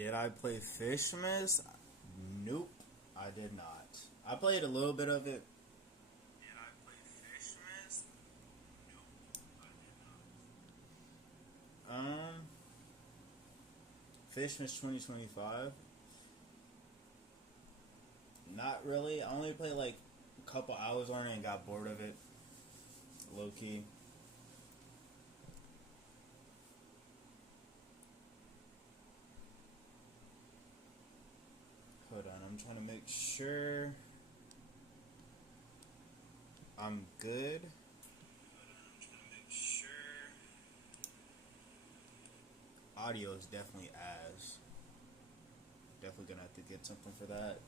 Did I play Fishmas? Nope, I did not. I played a little bit of it. Did I play Fishmas? Nope, I did not. Fishmas 2025. Not really. I only played like a couple hours on it and got bored of it. Low key. Hold on, I'm trying to make sure I'm good. Audio is definitely ass. Definitely gonna have to get something for that.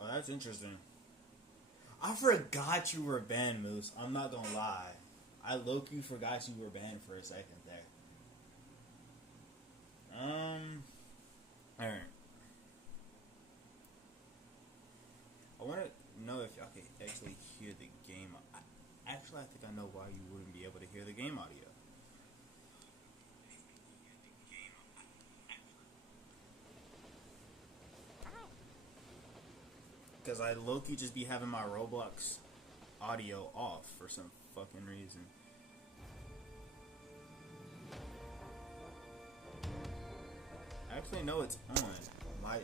Oh, that's interesting. I forgot you were banned, Moose. I'm not gonna lie. I low-key forgot you were banned for a second there. Alright. I want to know if y'all can actually hear the game. Actually, I think I know why you wouldn't be able to hear the game audio. Because I low-key just be having my Roblox audio off for some fucking reason. Actually, no, it's on. My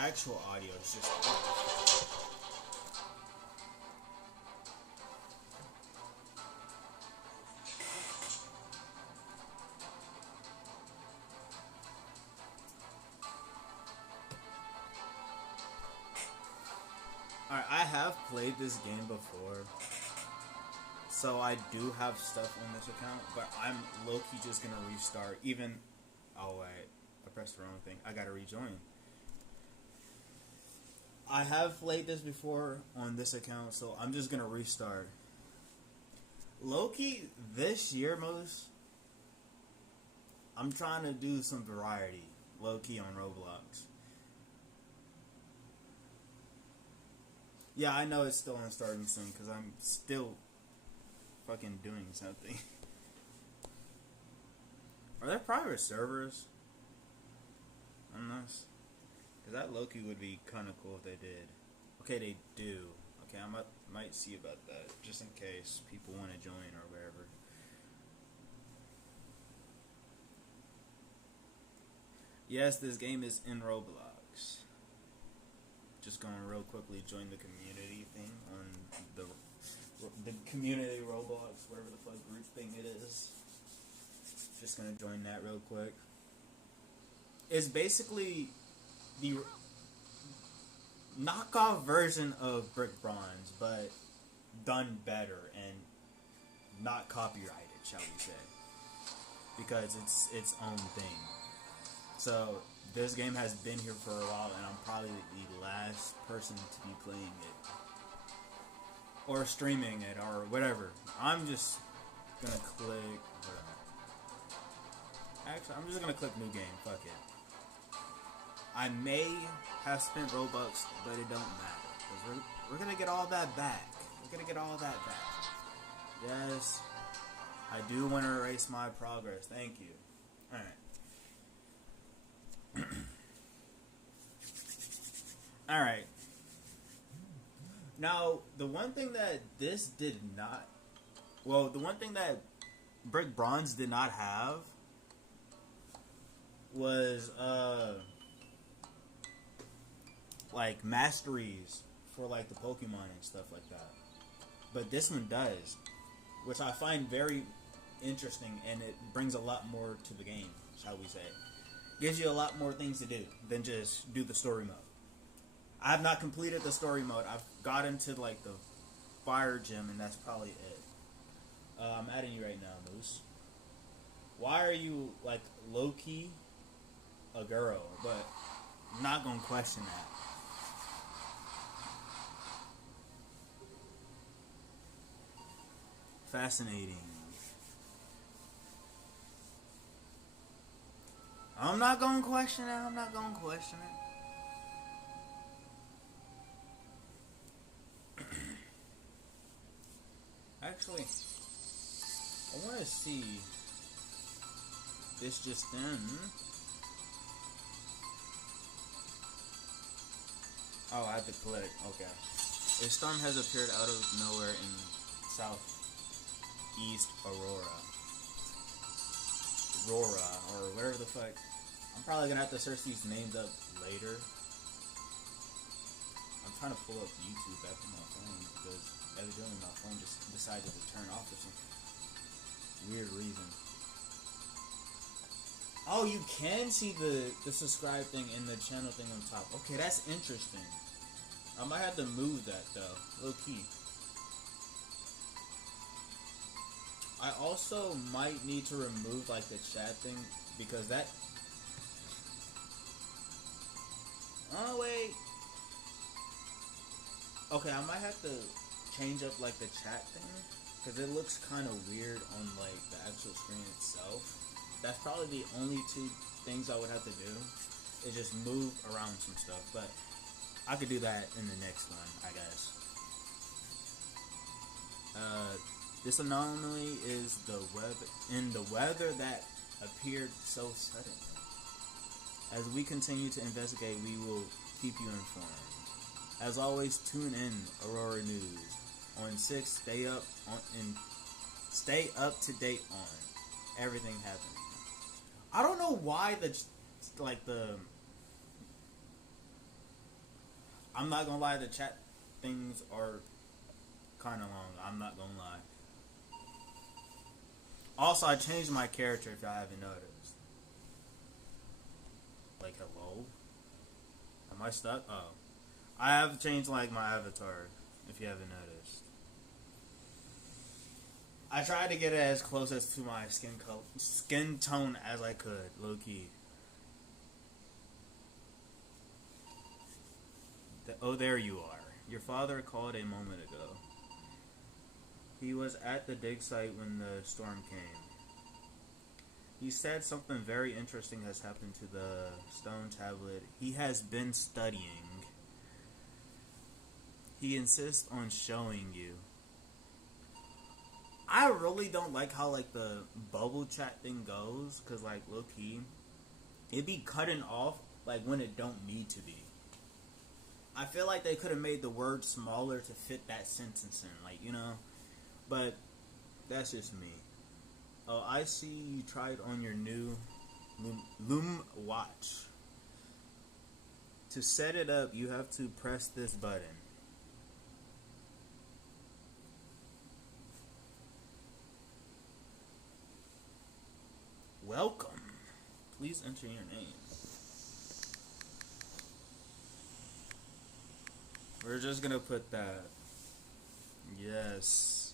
actual audio is just off. Alright, I have played this game before, so I do have stuff on this account, but I'm low-key just gonna restart, even... Oh, wait. I pressed the wrong thing. I gotta rejoin. I have played this before on this account, so I'm just gonna restart. Low-key, this year, most... I'm trying to do some variety, low-key, on Roblox. Yeah, I know it's still on starting soon, because I'm still fucking doing something. Are there private servers? I'm not... Because that low-key would be kind of cool if they did. Okay, they do. Okay, I might see about that, just in case people want to join or whatever. Yes, this game is in Roblox. Just going real quickly, join the community thing on the community Roblox, whatever the fuck group thing it is. Just gonna join that real quick. It's basically the knockoff version of Brick Bronze, but done better and not copyrighted, shall we say, because it's its own thing. So this game has been here for a while, and I'm probably the last person to be playing it or streaming it or whatever. I'm just gonna click. Actually, I'm just gonna click new game. Fuck it. I may have spent Robux, but it don't matter, because we're gonna get all that back. We're gonna get all that back. Yes, I do want to erase my progress. Thank you. All right. Alright. Now, the one thing that this did not... Well, the one thing that Brick Bronze did not have was, like, masteries for, like, the Pokemon and stuff like that. But this one does, which I find very interesting, and it brings a lot more to the game, shall we say. Gives you a lot more things to do than just do the story mode. I have not completed the story mode. I've got into like the fire gym, and that's probably it. I'm adding you right now, Moose. Why are you like low-key a girl? But I'm not gonna question that. Fascinating. I'm not gonna question it. I'm not gonna question it. Actually, I want to see this just in. Oh, I have to click. Okay. A storm has appeared out of nowhere in southeast Aurora, or wherever the fuck. I'm probably gonna have to search these names up later. I'm trying to pull up YouTube back on my phone because evidently my phone just decided to turn off for some weird reason. Oh, you can see the subscribe thing and the channel thing on top. Okay, that's interesting. I might have to move that though, low key. I also might need to remove like the chat thing because that. Oh wait. Okay, I might have to change up like the chat thing because it looks kind of weird on like the actual screen itself. That's probably the only two things I would have to do is just move around some stuff, but I could do that in the next one, I guess. This anomaly is the weather that appeared so suddenly. As we continue to investigate, we will keep you informed. As always, tune in Aurora News on 6. Stay up to date on everything happening. I don't know why I'm not gonna lie, the chat things are kind of long. I'm not gonna lie. Also, I changed my character if y'all haven't noticed. Like, hello? Am I stuck? Oh. I have changed, like, my avatar, if you haven't noticed. I tried to get it as close as to my skin tone as I could, low-key. Oh, there you are. Your father called a moment ago. He was at the dig site when the storm came. He said something very interesting has happened to the stone tablet he has been studying. He insists on showing you. I really don't like how like the bubble chat thing goes, cause like low key, it be cutting off like when it don't need to be. I feel like they could have made the word smaller to fit that sentence in, like, you know. But that's just me. Oh, I see you tried on your new Loom watch. To set it up, you have to press this button. Welcome. Please enter your name. We're just gonna put that. Yes.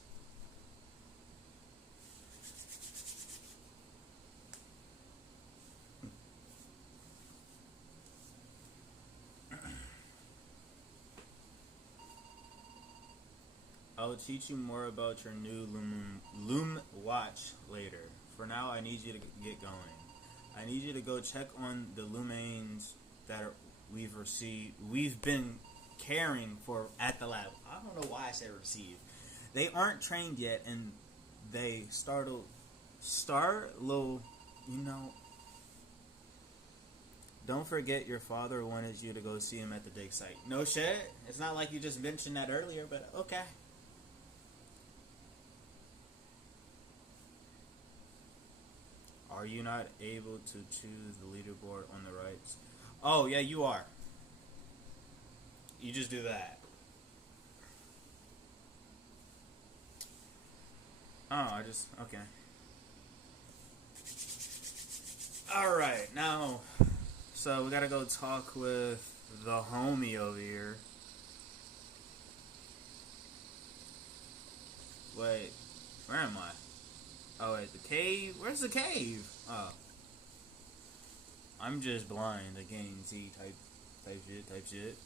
I will teach you more about your new Loom watch later. For now, I need you to get going. I need you to go check on the lumines that we've been caring for at the lab. I don't know why I said receive. They aren't trained yet, and they don't forget your father wanted you to go see him at the dig site. No shit. It's not like you just mentioned that earlier, but okay. Are you not able to choose the leaderboard on the right? Oh, yeah, you are. You just do that. Oh, okay. Alright, now, so we gotta go talk with the homie over here. Wait, where am I? Oh wait, the cave? Where's the cave? Oh. I'm just blind again, see, type shit.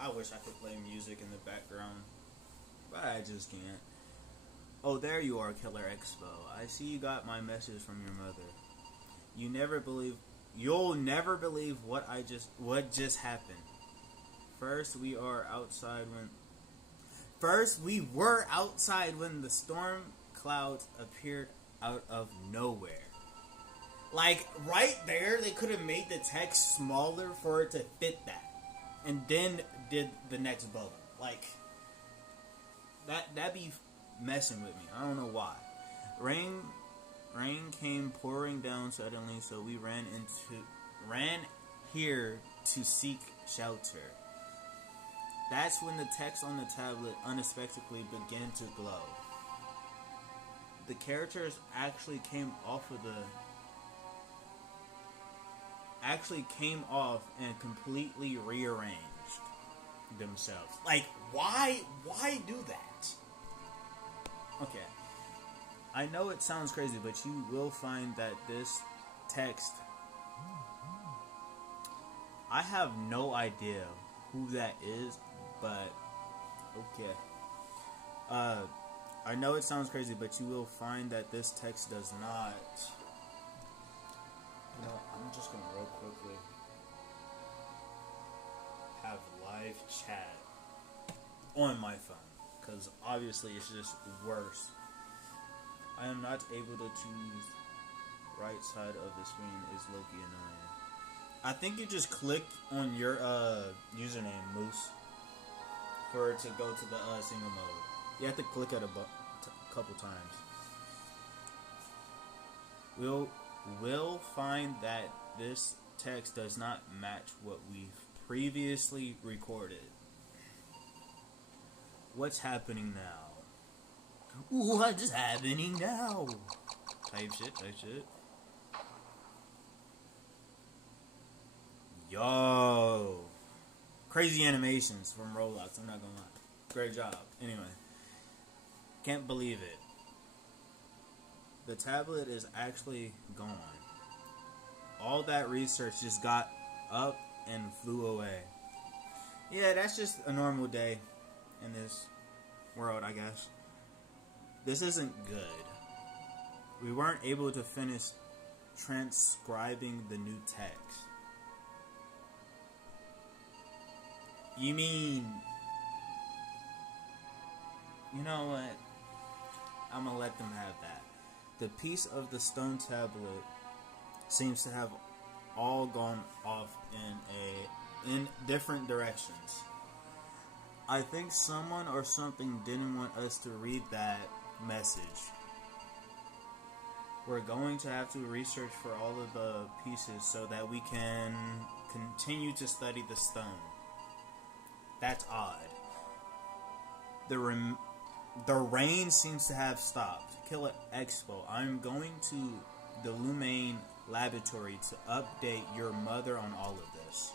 I wish I could play music in the background, but I just can't. Oh, there you are, Killer Expo. I see you got my message from your mother. You never believe You'll never believe what just happened. First, we are outside when. First, we were outside when the storm clouds appeared out of nowhere. Like, right there, they could have made the text smaller for it to fit that. And then did the next bubble. Like, that be messing with me. I don't know why. Rain came pouring down suddenly, so we ran here to seek shelter. That's when the text on the tablet unexpectedly began to glow. The characters actually came off and completely rearranged themselves. Like, why do that? Okay. I know it sounds crazy, but you will find that this text, I have no idea who that is, but okay. I know it sounds crazy, but you will find that this text does not. You know, I'm just gonna real quickly have live chat on my phone, because obviously it's just worse. I am not able to choose right side of the screen is Loki annoying. I think you just click on your username, Moose, for it to go to the single mode. You have to click it a couple times. We'll find that this text does not match what we've previously recorded. What's happening now? What's happening now? Type shit. Yo. Crazy animations from Roblox, I'm not gonna lie. Great job. Anyway. Can't believe it. The tablet is actually gone. All that research just got up and flew away. Yeah, that's just a normal day in this world, I guess. This isn't good. We weren't able to finish transcribing the new text. You mean... You know what? I'm gonna let them have that. The piece of the stone tablet seems to have all gone off in different directions. I think someone or something didn't want us to read that message. We're going to have to research for all of the pieces so that we can continue to study the stone. That's odd. The rain seems to have stopped. Killer Expo, I'm going to the looming laboratory to update your mother on all of this.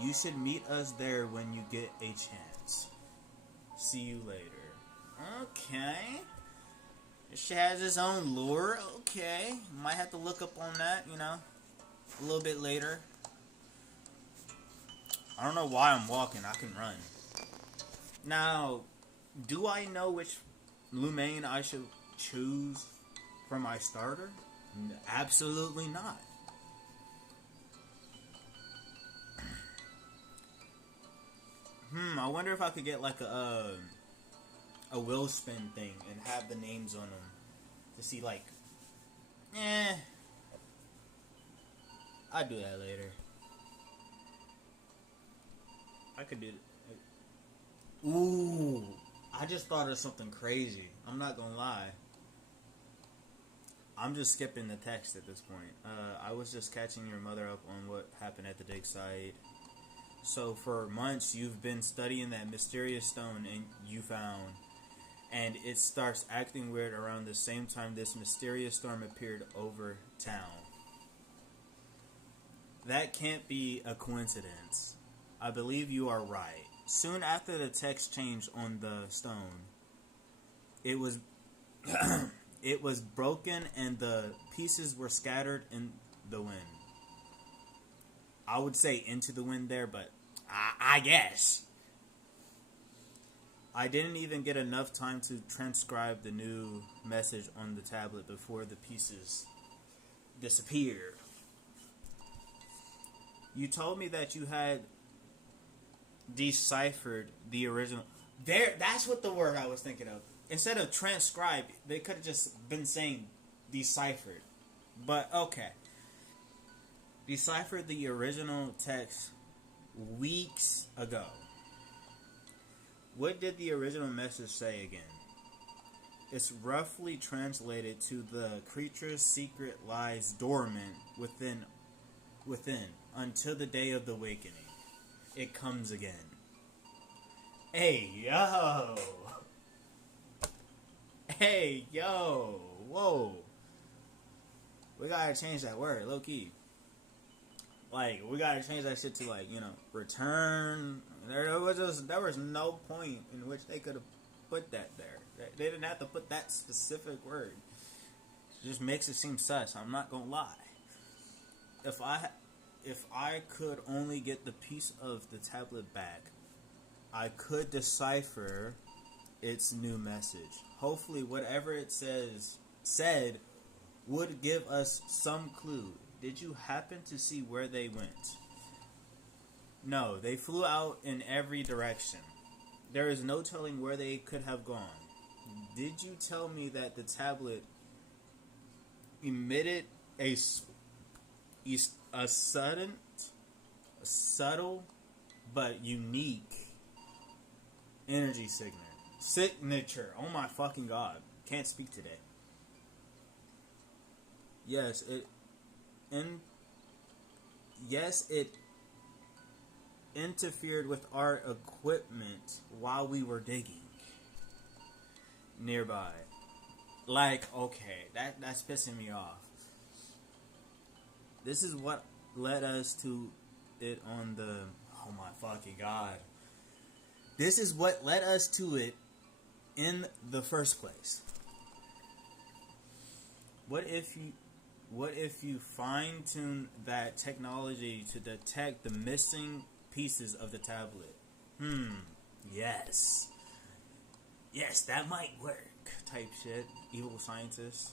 You should meet us there when you get a chance. See you later. Okay. She has its own lure. Okay. Might have to look up on that, you know, a little bit later. I don't know why I'm walking. I can run. Now, do I know which Lumain I should choose for my starter? Absolutely not. I wonder if I could get like a will spin thing and have the names on them to see like, I'll do that later. I could do it. Ooh, I just thought of something crazy. I'm not gonna lie. I'm just skipping the text at this point. I was just catching your mother up on what happened at the dig site. So for months you've been studying that mysterious stone and you found, and it starts acting weird around the same time this mysterious storm appeared over town. That can't be a coincidence. I believe you are right. Soon after the text changed on the stone, it was it was broken and the pieces were scattered in the wind. I would say into the wind there, but I guess. I didn't even get enough time to transcribe the new message on the tablet before the pieces disappeared. You told me that you had deciphered the original. There, that's what the word I was thinking of. Instead of transcribed, they could have just been saying deciphered. But okay. Deciphered the original text weeks ago. What did the original message say again? It's roughly translated to the creature's secret lies dormant within until the day of the awakening. It comes again. Hey, yo. Hey, yo. Whoa. We gotta change that word, low key. Like, we gotta change that shit to, like, you know, return. There was no point in which they could have put that there. They didn't have to put that specific word. It just makes it seem sus. I'm not gonna lie. If I could only get the piece of the tablet back, I could decipher its new message. Hopefully, whatever it said would give us some clue. Did you happen to see where they went? No, they flew out in every direction. There is no telling where they could have gone. Did you tell me that the tablet emitted a subtle but unique energy signature? Oh my fucking god. Can't speak today. Yes, it interfered with our equipment while we were digging nearby. Like, okay, that's pissing me off. This is what led us to it on the... Oh my fucking god. This is what led us to it in the first place. What if you fine-tune that technology to detect the missing pieces of the tablet? Yes. Yes, that might work. Type shit. Evil scientist.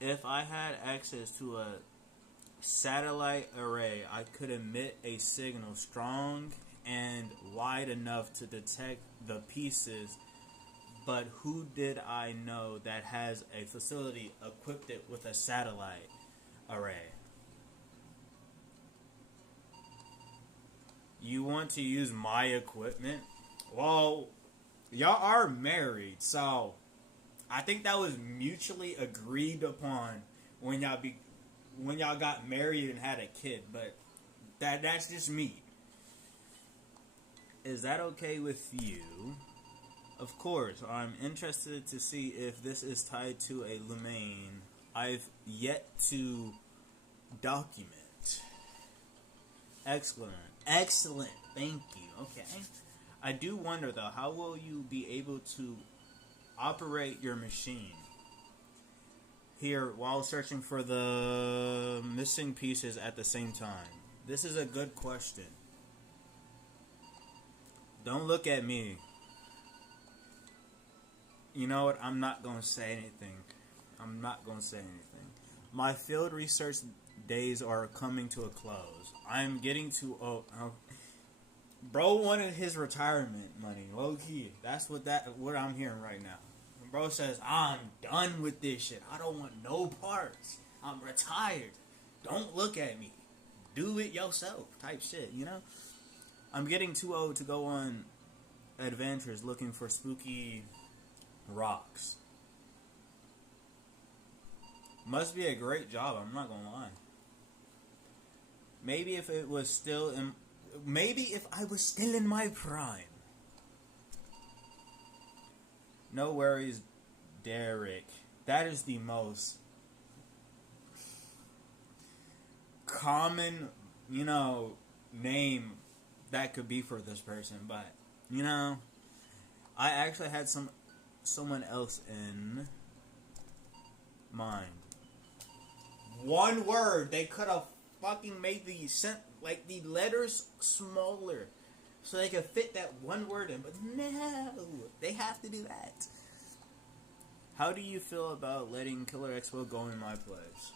If I had access to a satellite array, I could emit a signal strong and wide enough to detect the pieces. But who did I know that has a facility equipped it with a satellite array? You want to use my equipment? Well, y'all are married, so I think that was mutually agreed upon when y'all got married and had a kid. But that's just me. Is that okay with you? Of course, I'm interested to see if this is tied to a looming I've yet to document. Excellent. Excellent. Thank you. Okay. I do wonder, though, how will you be able to operate your machine here while searching for the missing pieces at the same time? This is a good question. Don't look at me. You know what? I'm not going to say anything. My field research days are coming to a close. I'm getting too old. Bro wanted his retirement money, low key. That's what I'm hearing right now. Bro says, I'm done with this shit. I don't want no parts. I'm retired. Don't look at me. Do it yourself type shit, you know? I'm getting too old to go on adventures looking for spooky rocks. Must be a great job, I'm not gonna lie. Maybe if I was still in my prime. No worries, Derek. That is the most common, name that could be for this person, but I actually had someone else in mind. One word, they could have fucking made the letters smaller so they could fit that one word in, but no, they have to do that. How do you feel about letting Killer Expo go in my place?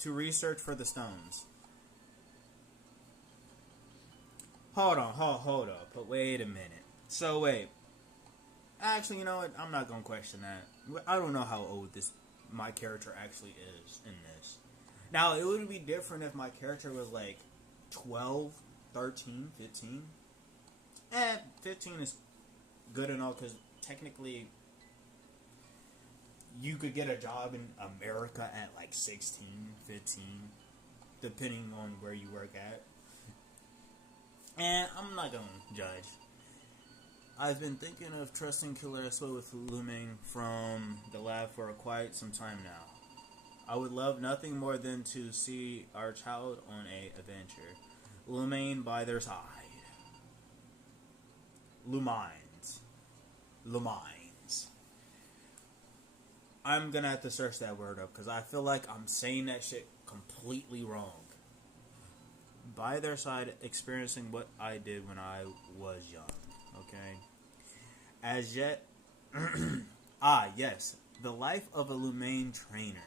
to research for the stones. Hold on, hold up. But wait a minute. So wait. Actually, you know what? I'm not gonna question that. I don't know how old my character actually is in this. Now, it would be different if my character was like 12, 13, 15. 15 is good and all because technically you could get a job in America at like 16, 15, depending on where you work at. And I'm not gonna judge. I've been thinking of trusting Killer Expo with looming from the lab for quite some time now. I would love nothing more than to see our child on a adventure. Looming by their side. Lumines. I'm gonna have to search that word up because I feel like I'm saying that shit completely wrong. By their side, experiencing what I did when I was young. Okay? As yet... yes. The life of a looming trainer.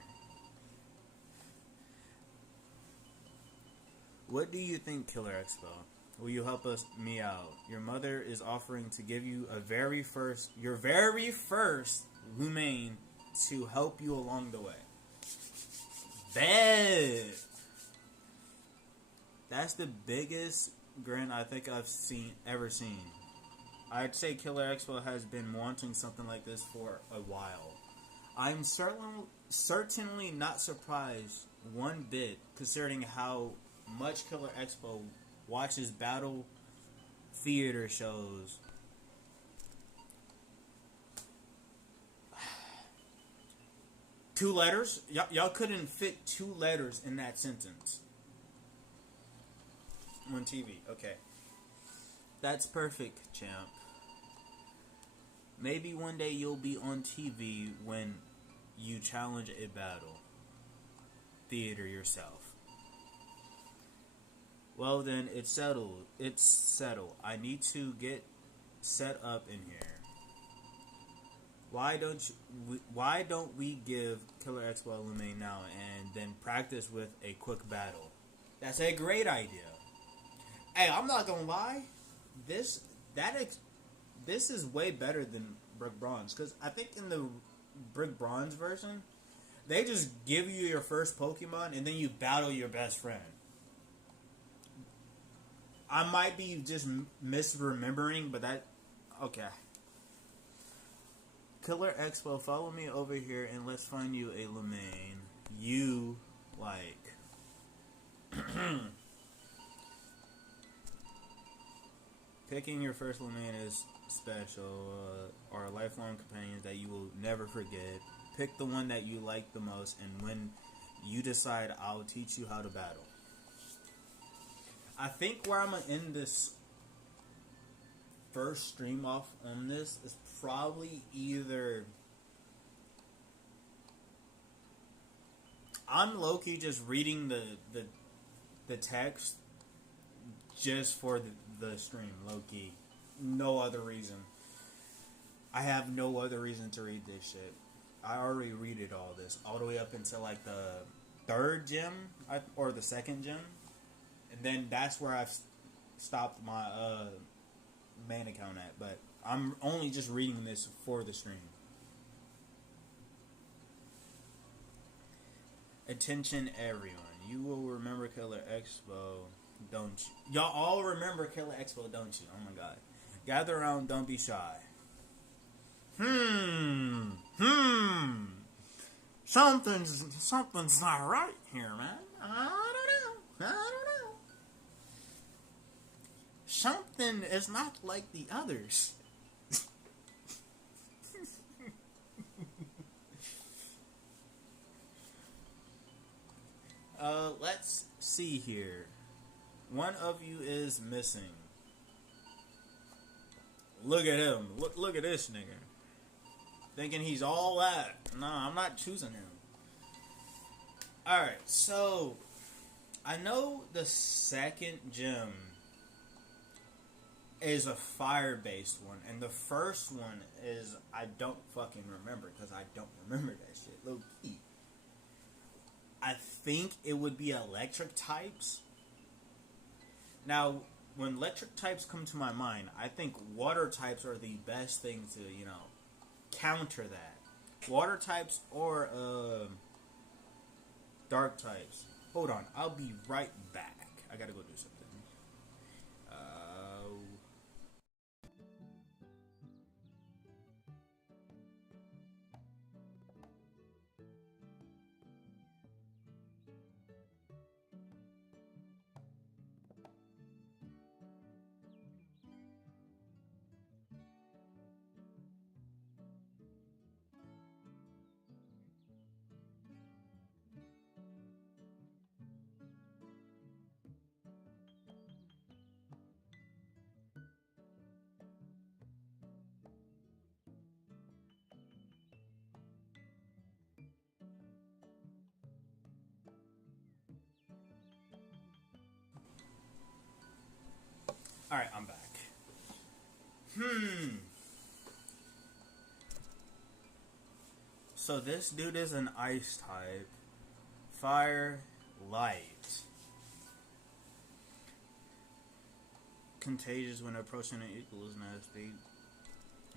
What do you think, Killer Expo? Will you help me out? Your mother is offering to give you your very first looming to help you along the way. Bet! That's the biggest grin I think I've ever seen. I'd say Killer Expo has been wanting something like this for a while. I'm certainly not surprised one bit, considering how much Killer Expo watches battle theater shows. Two letters? Y'all couldn't fit 2 letters in that sentence. On TV, okay. That's perfect, champ. Maybe one day you'll be on TV when you challenge a battle theater yourself. Well then, it's settled. I need to get set up in here. Why don't we give Killer Expo a looming now and then practice with a quick battle? That's a great idea. Hey, I'm not gonna lie. This is way better than Brick Bronze, because I think in the Brick Bronze version, they just give you your first Pokemon and then you battle your best friend. I might be just misremembering, but okay. Killer Expo, follow me over here and let's find you a looming you like. Picking your first looming is special. Are lifelong companions that you will never forget. Pick the one that you like the most, and when you decide, I'll teach you how to battle. I think where I'm going to end this first stream off on this is probably either... I'm low-key just reading the text just for the stream, low-key. No other reason. I have no other reason to read this shit. I already read it all this. All the way up until like the 3rd gym, or the 2nd gym. And then that's where I've stopped my main account at. But I'm only just reading this for the stream. Attention everyone. You will remember Killer Expo, don't you? Y'all all remember Killer Expo, don't you? Oh my god. Gather around, don't be shy. Something's not right here, man. I don't know. Something is not like the others. Let's see here. One of you is missing. Look at him. Look at this nigga. Thinking he's all that. No, I'm not choosing him. Alright, so I know the 2nd gym is a fire-based one, and the first one is I don't fucking remember, because I don't remember that shit. Low key. I think it would be electric types. Now, when electric types come to my mind, I think water types are the best thing to, counter that. Water types or dark types. Hold on, I'll be right back. I gotta go do something. Alright, I'm back. So this dude is an ice type. Fire, light. Contagious when approaching an equal is nasty.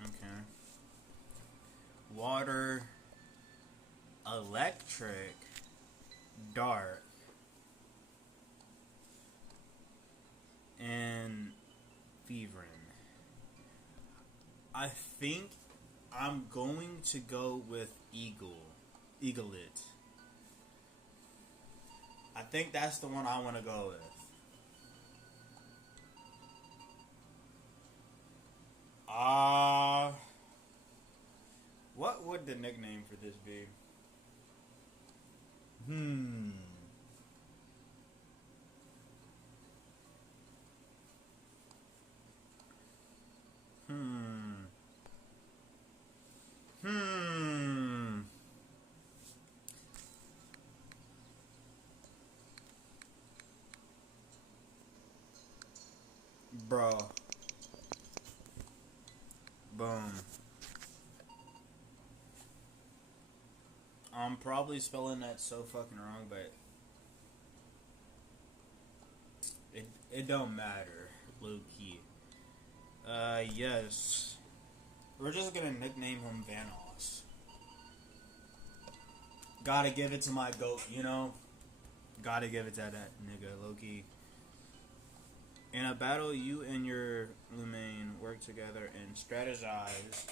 Okay. Water, electric, dark, and fevering. I think I'm going to go with eaglet. I think that's the one I want to go with. What would the nickname for this be? Hmm. Bro. Boom. I'm probably spelling that so fucking wrong, but it don't matter, low key. Yes. We're just gonna nickname him Vanoss. Gotta give it to my goat, Gotta give it to that nigga, low-key. In a battle, you and your looming work together and strategize.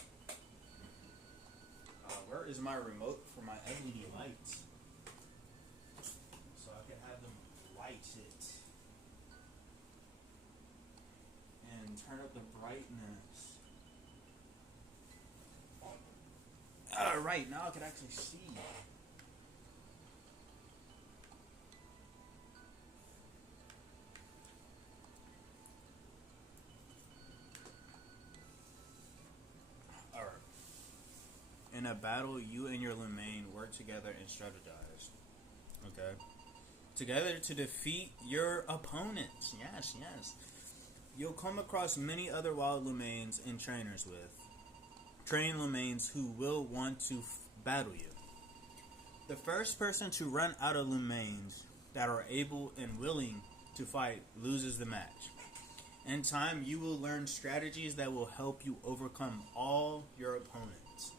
Where is my remote for my LED lights? So I can have them light it. And turn up the brightness. Alright, now I can actually see. In a battle, you and your Lumain work together and strategize. Okay. Together to defeat your opponents. Yes. You'll come across many other wild Lumains and trainers with trained Lumains who will want to battle you. The first person to run out of Lumains that are able and willing to fight loses the match. In time, you will learn strategies that will help you overcome all your opponents.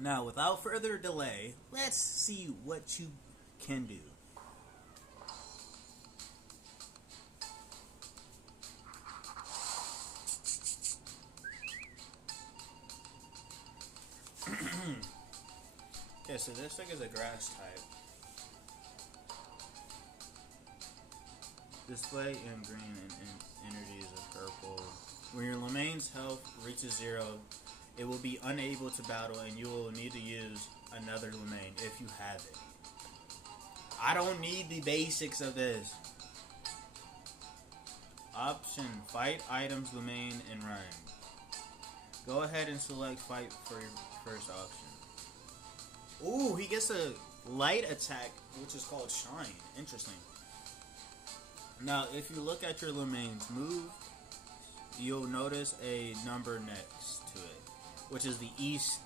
Now, without further delay, let's see what you can do. Okay, so this thing is a grass type. Display in green and energy is a purple. When your Lumain's health reaches 0, it will be unable to battle and you will need to use another Lumain if you have it. I don't need the basics of this. Option, fight items, Lumain, and run. Go ahead and select fight for your first option. Ooh, he gets a light attack, which is called shine. Interesting. Now, if you look at your Lumain's move, you'll notice a number next to it, which is the EC,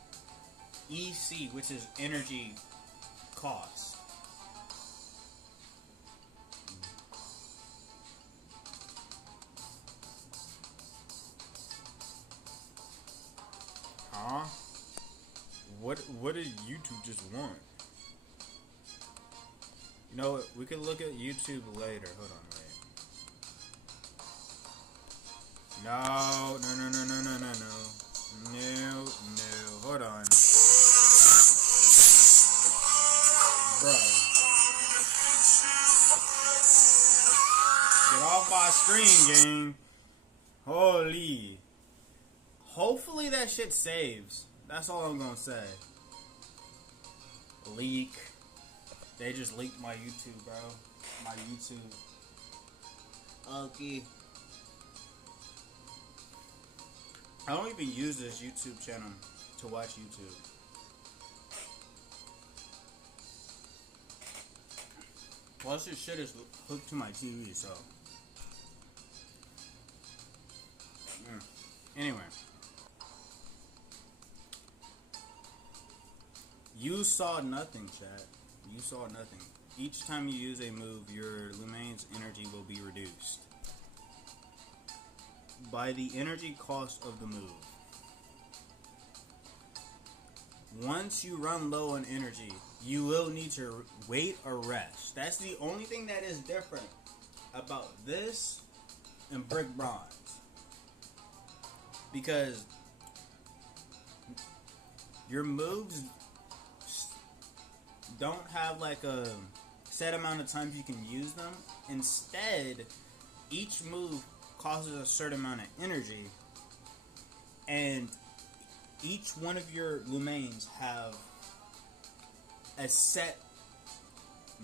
which is energy cost. What did YouTube just want? You know what? We could look at YouTube later. Hold on, wait. No. No. Hold on. Bro. Get off my screen, gang. Holy. Hopefully that shit saves. That's all I'm gonna say. Leak. They just leaked my YouTube, bro. My YouTube. Okay. I don't even use this YouTube channel to watch YouTube. Plus, this shit is hooked to my TV, so. Anyway. You saw nothing, chat. You saw nothing. Each time you use a move, your Lumane's energy will be reduced by the energy cost of the move. Once you run low on energy, you will need to wait or rest. That's the only thing that is different about this and Brick Bronze. Because your moves don't have like a set amount of times you can use them. Instead, each move causes a certain amount of energy, and each one of your Lumanes have a set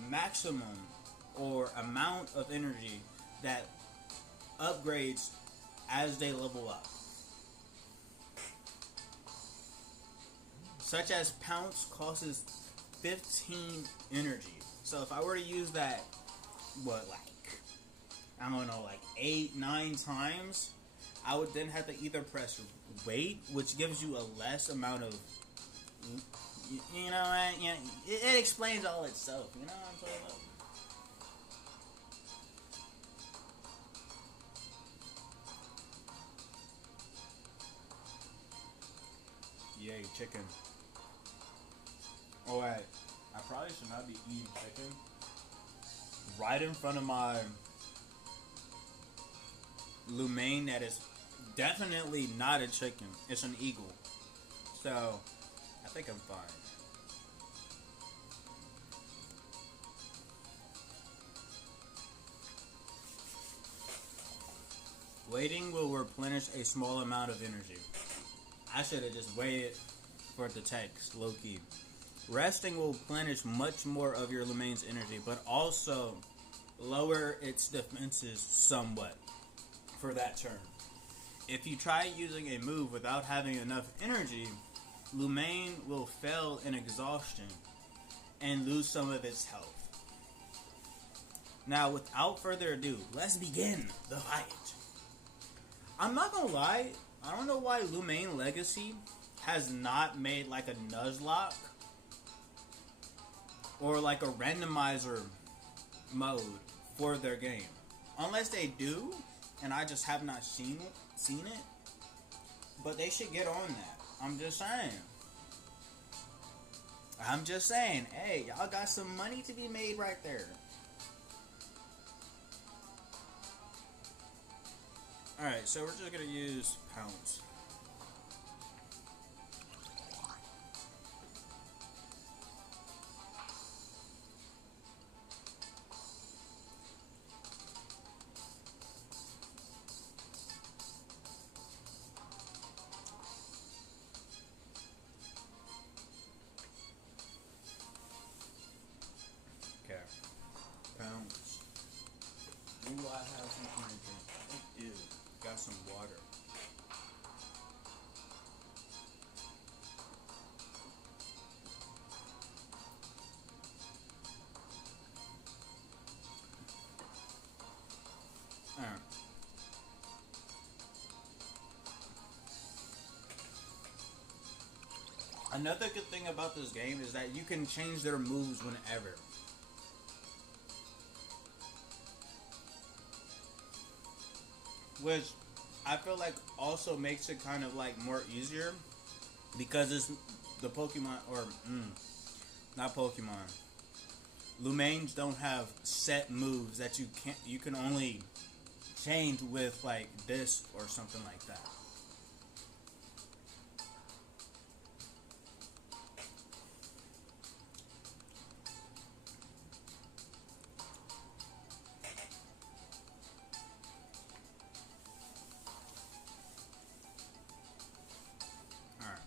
maximum or amount of energy that upgrades as they level up. Such as Pounce costs 15 energy. So if I were to use that, I don't know, like 8-9 times, I would then have to either press wait, which gives you a less amount of, you know, it explains all itself, you know what I'm talking about? Yay, chicken. Oh wait, I probably should not be eating chicken right in front of my Lumane that is definitely not a chicken. It's an eagle. So, I think I'm fine. Waiting will replenish a small amount of energy. I should have just waited for the text, low-key. Resting will replenish much more of your Lumane's energy, but also lower its defenses somewhat for that turn. If you try using a move without having enough energy, Lumane will fail in exhaustion and lose some of its health. Now, without further ado, let's begin the fight. I'm not gonna lie, I don't know why Lumane Legacy has not made like a Nuzlocke or like a randomizer mode for their game. Unless they do, and I just have not seen it. But they should get on that. I'm just saying. Hey, y'all got some money to be made right there. Alright, so we're just gonna use Pounce. Pounce. Do I have something to drink? I do. Got some water. Alright. Another good thing about this game is that you can change their moves whenever. Which I feel like also makes it kind of like more easier because it's the Pokemon, or not Pokemon. Lumanes don't have set moves that you can only change with like this or something like that. Alright.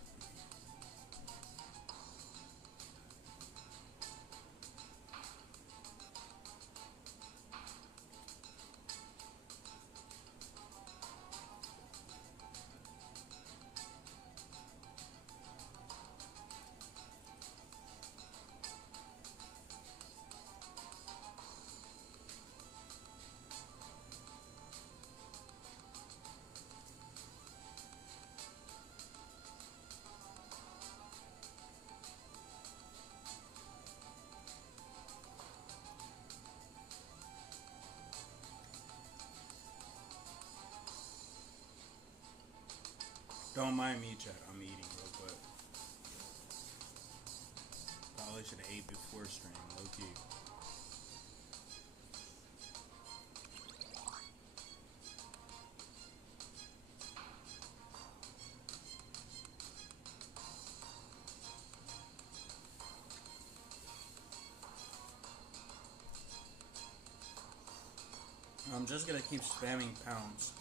Don't mind me, chat. I'm eating real quick. Probably should have ate before stream, low key. I'm just gonna keep spamming pounds.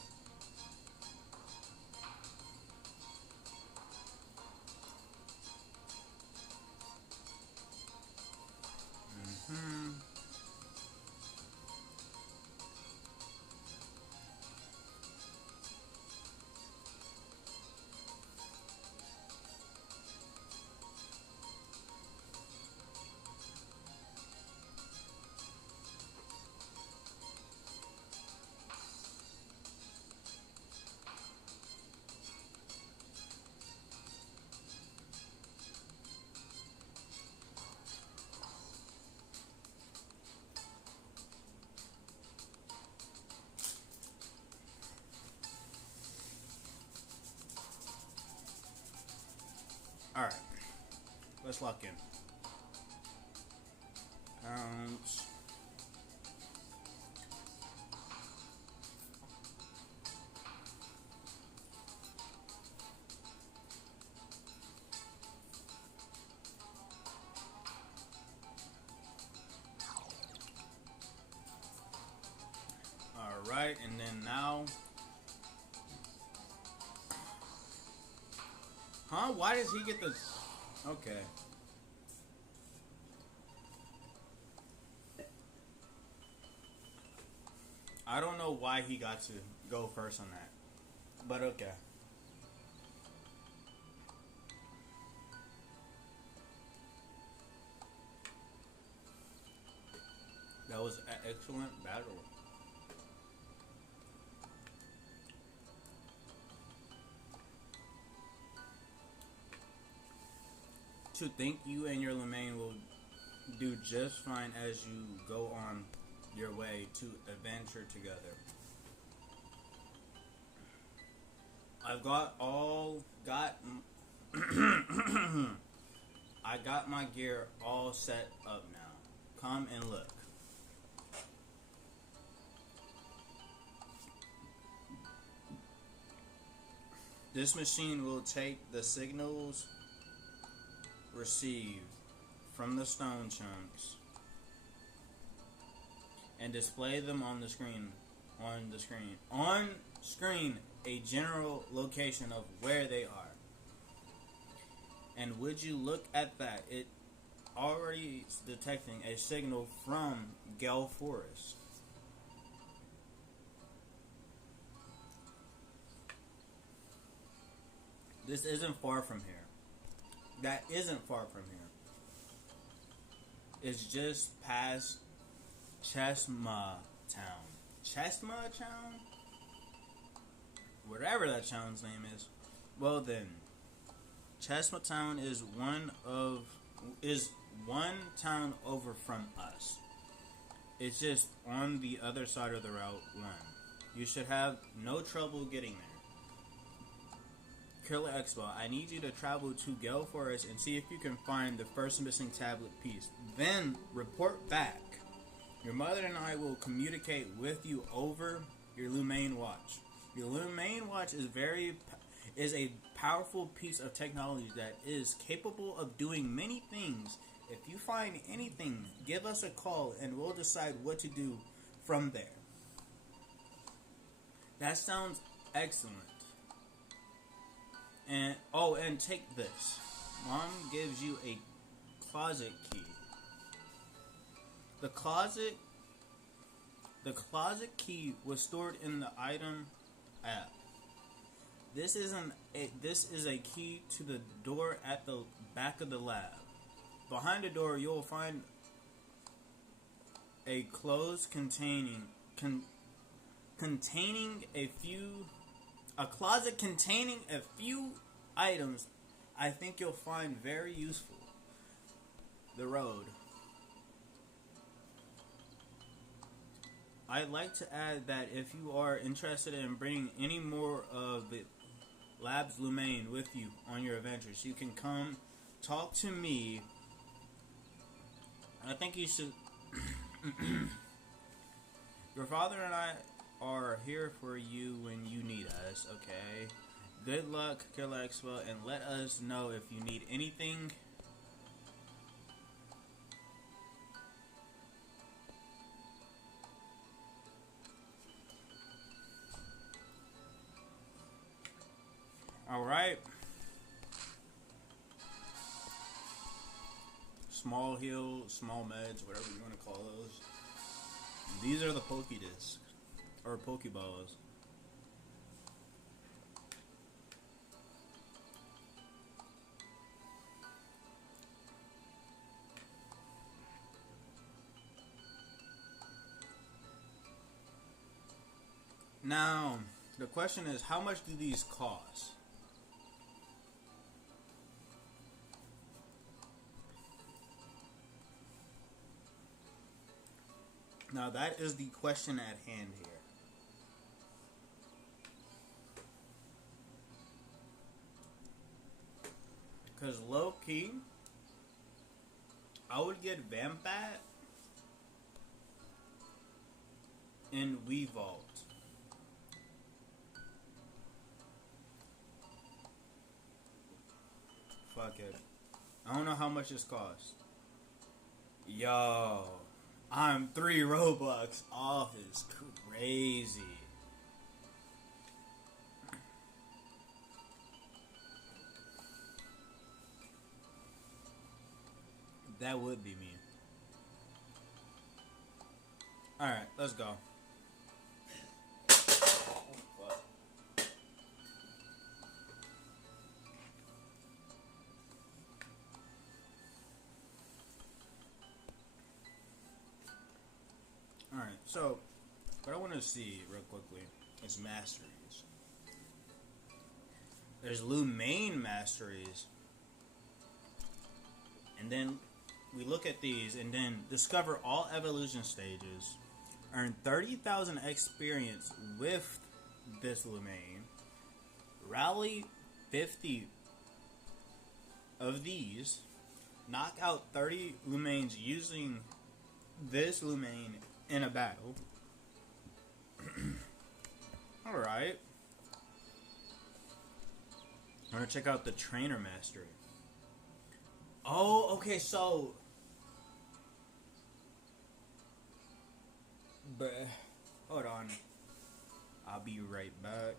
Alright. Let's lock in. Pounds. Alright, and then now. Huh? Why does he get the... Okay. I don't know why he got to go first on that. But okay. That was an excellent battle. To think you and your Lumane will do just fine as you go on your way to adventure together. I've got I got my gear all set up now. Come and look. This machine will take the signals received from the stone chunks and display them on the screen. On screen, a general location of where they are. And would you look at that? It already is detecting a signal from Gale Forest. This isn't far from here. That isn't far from here. It's just past Chesma Town. Chesma Town? Whatever that town's name is. Well then, Chesma Town is one town over from us. It's just on the other side of the Route 1. You should have no trouble getting there. Killer Expo, I need you to travel to Gale Forest and see if you can find the first missing tablet piece. Then report back. Your mother and I will communicate with you over your looming watch. Your looming watch is a powerful piece of technology that is capable of doing many things. If you find anything, give us a call and we'll decide what to do from there. That sounds excellent. And take this. Mom gives you a closet key. The closet key was stored in the item app. This is a key to the door at the back of the lab. Behind the door, you'll find a closet containing a few items I think you'll find very useful. The road. I'd like to add that if you are interested in bringing any more of the Lab's Lumain with you on your adventures, you can come talk to me. I think you should. Your father and I are here for you when you need us, okay? Good luck, Killer Expo, and let us know if you need anything. Alright. Small heal, small meds, whatever you want to call those. These are the Pokédiscs. Or Pokeballs. Now, the question is, how much do these cost? Now, that is the question at hand here. Because low key, I would get Vampat and Weevault. Fuck it. I don't know how much this costs. Yo, I'm 3 Robux off. Is crazy. That would be me. Alright, let's go. Alright, so what I want to see real quickly is masteries. There's Lumain masteries. And then we look at these and then discover all evolution stages. Earn 30,000 experience with this Lumain. Rally 50 of these. Knock out 30 Lumains using this Lumain in a battle. Alright. I'm gonna check out the trainer mastery. Oh, okay, so but hold on. I'll be right back.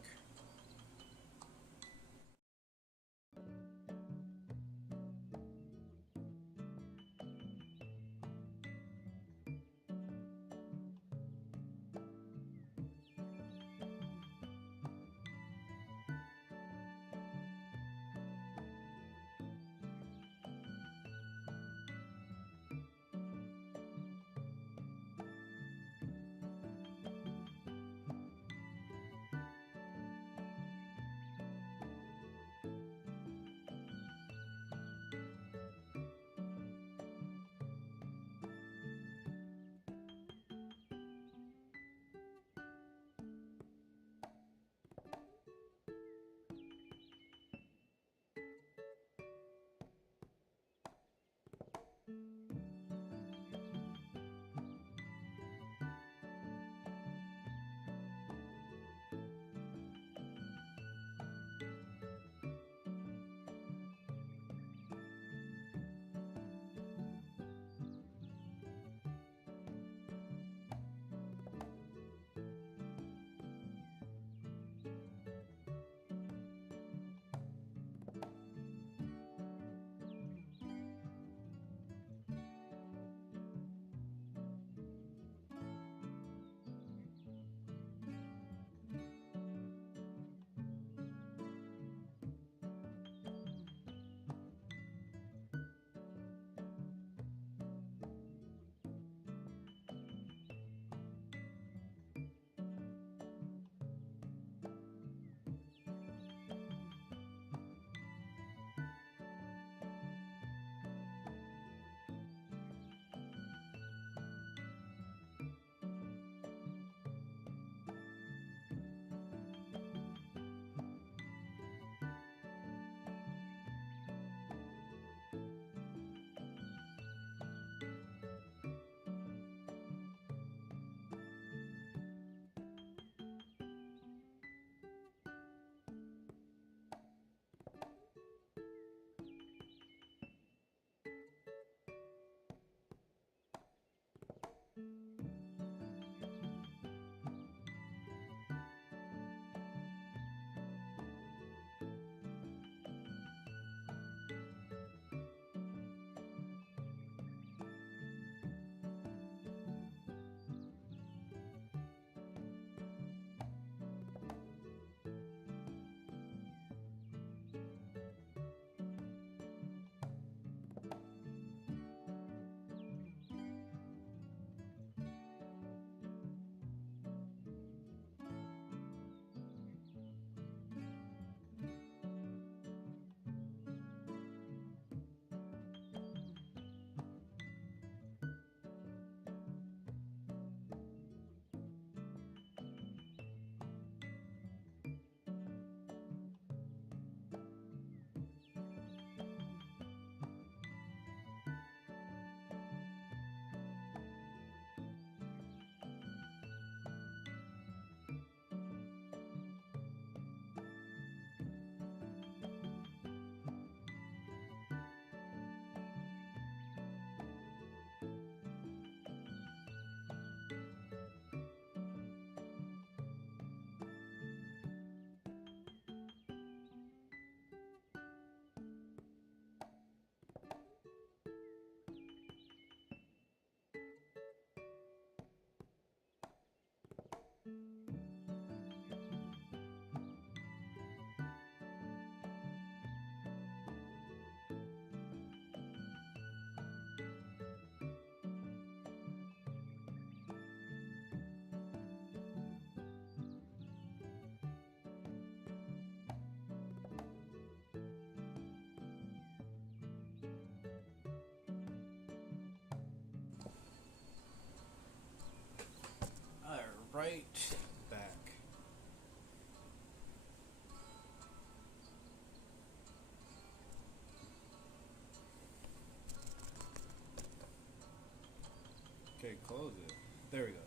close it. There we go.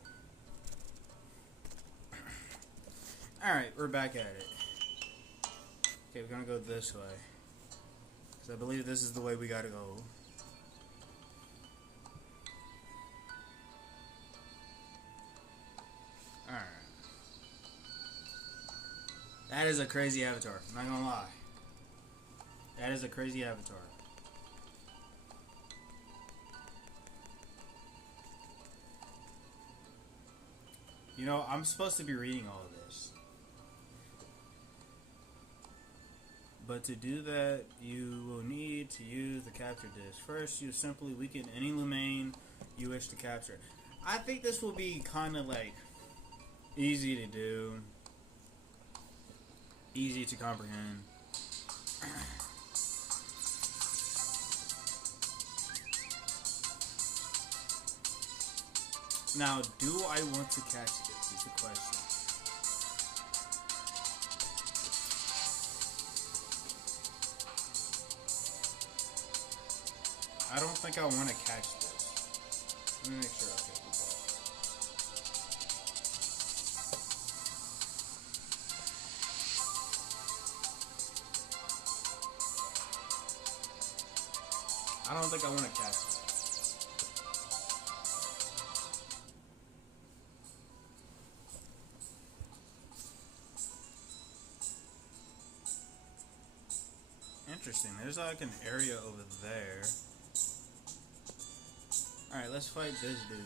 Alright, we're back at it. Okay, we're gonna go this way. Because I believe this is the way we gotta go. Alright. That is a crazy avatar. I'm not gonna lie. That is a crazy avatar. You know, I'm supposed to be reading all of this. But to do that, you will need to use the capture disc. First, you simply weaken any looming you wish to capture. I think this will be kind of like easy to do. Easy to comprehend. Now, do I want to catch this is the question. I don't think I want to catch this. Let me make sure. Okay, we go. I don't think I want to catch it. Interesting. There's like an area over there. Alright, let's fight this dude.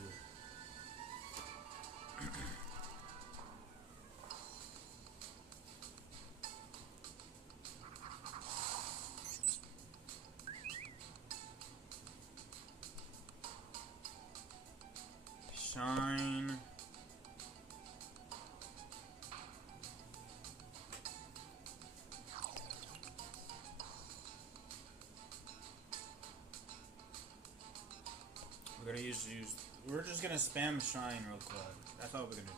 Shine. We're gonna use. We're just gonna spam shine real quick. That's all we're gonna do.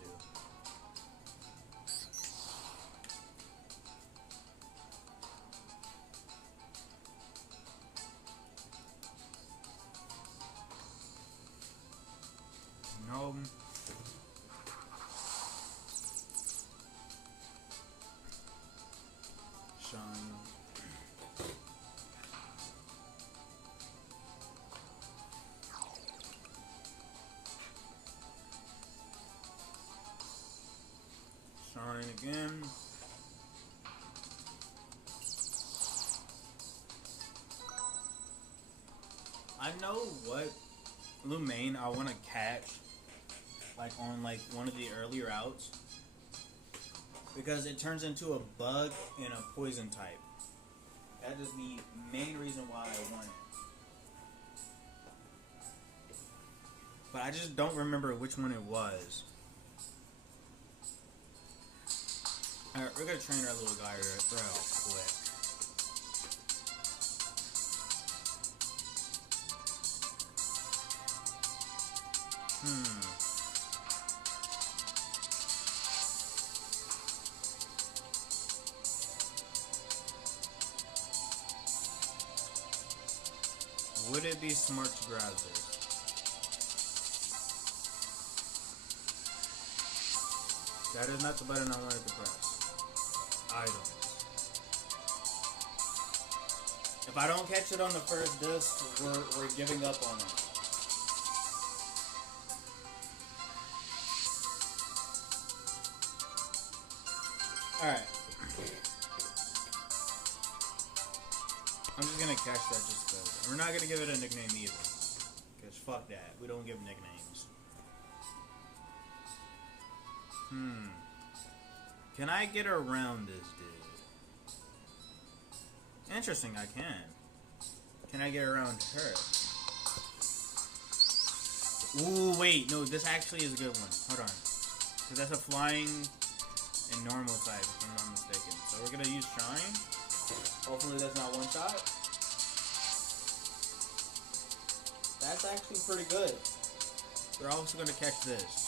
No. Shine. Shine again. I know what Looming I want to catch, like on like one of the early routes, because it turns into a bug and a poison type. That is the main reason why I want it. But I just don't remember which one it was. Alright, we're gonna train our little guy real quick. Would it be smart to grab this? That is not the button I wanted to press. Items. If I don't catch it on the first disc, we're giving up on it. Alright. I'm just gonna catch that just because. We're not gonna give it a nickname either. Because fuck that. We don't give nicknames. Can I get around this dude? Interesting, I can. Can I get around her? Ooh, wait. No, this actually is a good one. Hold on. Because that's a flying and normal type, if I'm not mistaken. So we're going to use Shine. Hopefully that's not one shot. That's actually pretty good. We're also going to catch this.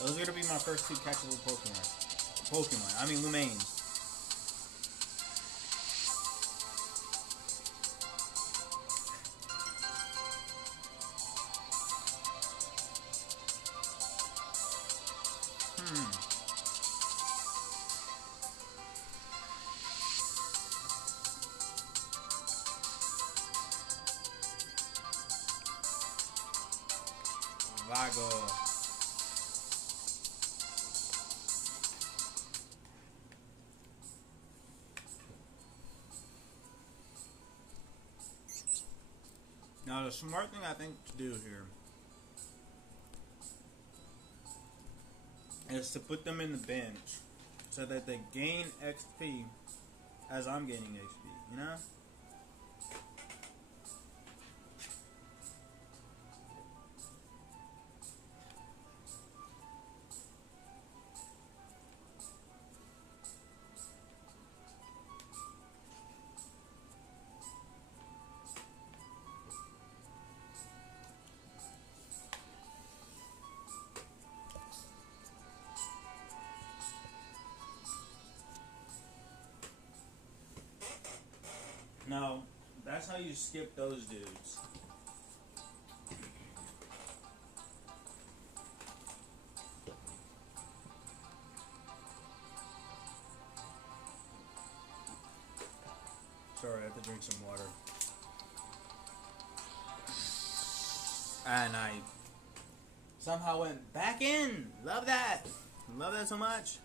Those are going to be my first two catchable Pokemon. I mean, Lumains. vago. Now, the smart thing I think to do here is to put them in the bench so that they gain XP as I'm gaining XP, you know? No, that's how you skip those dudes. Sorry, I have to drink some water. And I somehow went back in. Love that. Love that so much.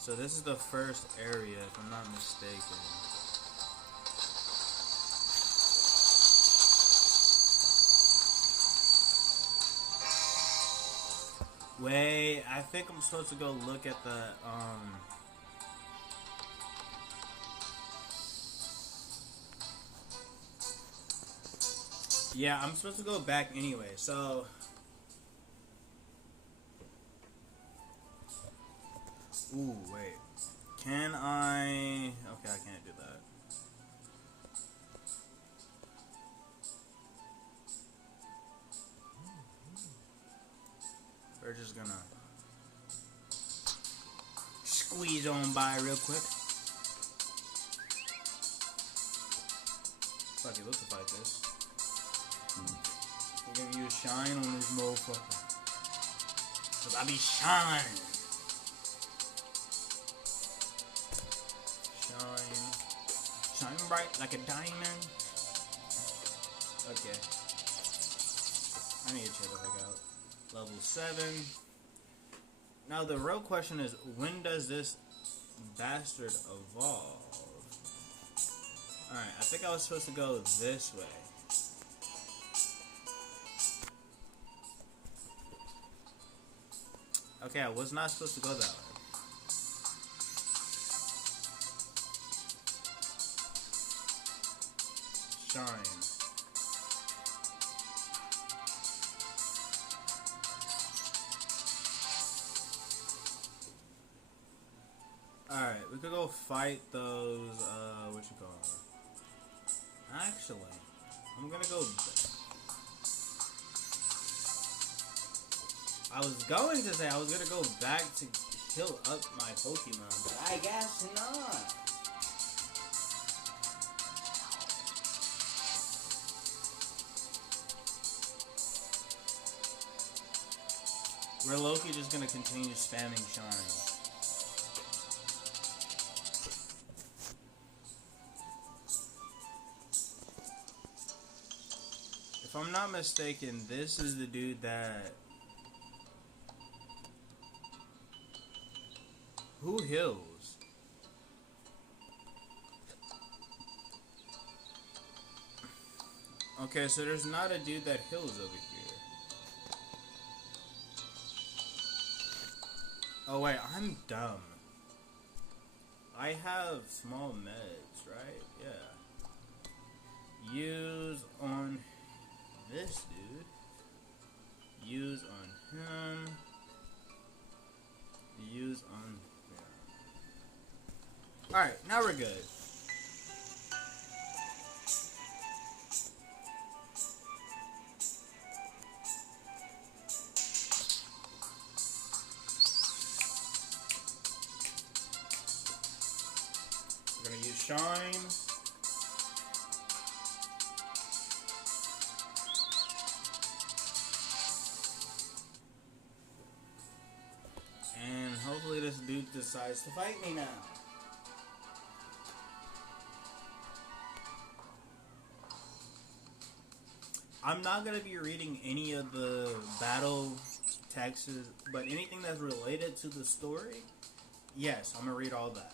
So this is the first area, if I'm not mistaken. Wait, I think I'm supposed to go look at the, yeah, I'm supposed to go back anyway, so... Ooh, wait. Can I... Okay, I can't do that. We're just gonna squeeze on by real quick. Fuck it, let's fight this. We're gonna use shine on this motherfucker. Cause I be shine. Shine bright like a diamond. Okay. I need to check the heck out. Level 7. Now the real question is, when does this bastard evolve? Alright, I think I was supposed to go this way. Okay, I was not supposed to go that way. Shine. Alright, we could go fight those, what you call them? Actually, I'm gonna go... I was going to say I was gonna go back to heal up my Pokemon, but I guess not. We're low-key just gonna continue spamming Shine. If I'm not mistaken, this is the dude that... Who heals? Okay, so there's not a dude that heals over here. Oh wait, I'm dumb. I have small meds, right? Yeah. Use on this dude. Use on him. Use on... Yeah. Alright, now we're good. We're gonna use Shine. And hopefully this dude decides to fight me now. I'm not going to be reading any of the battle texts, but anything that's related to the story, yes, I'm going to read all that.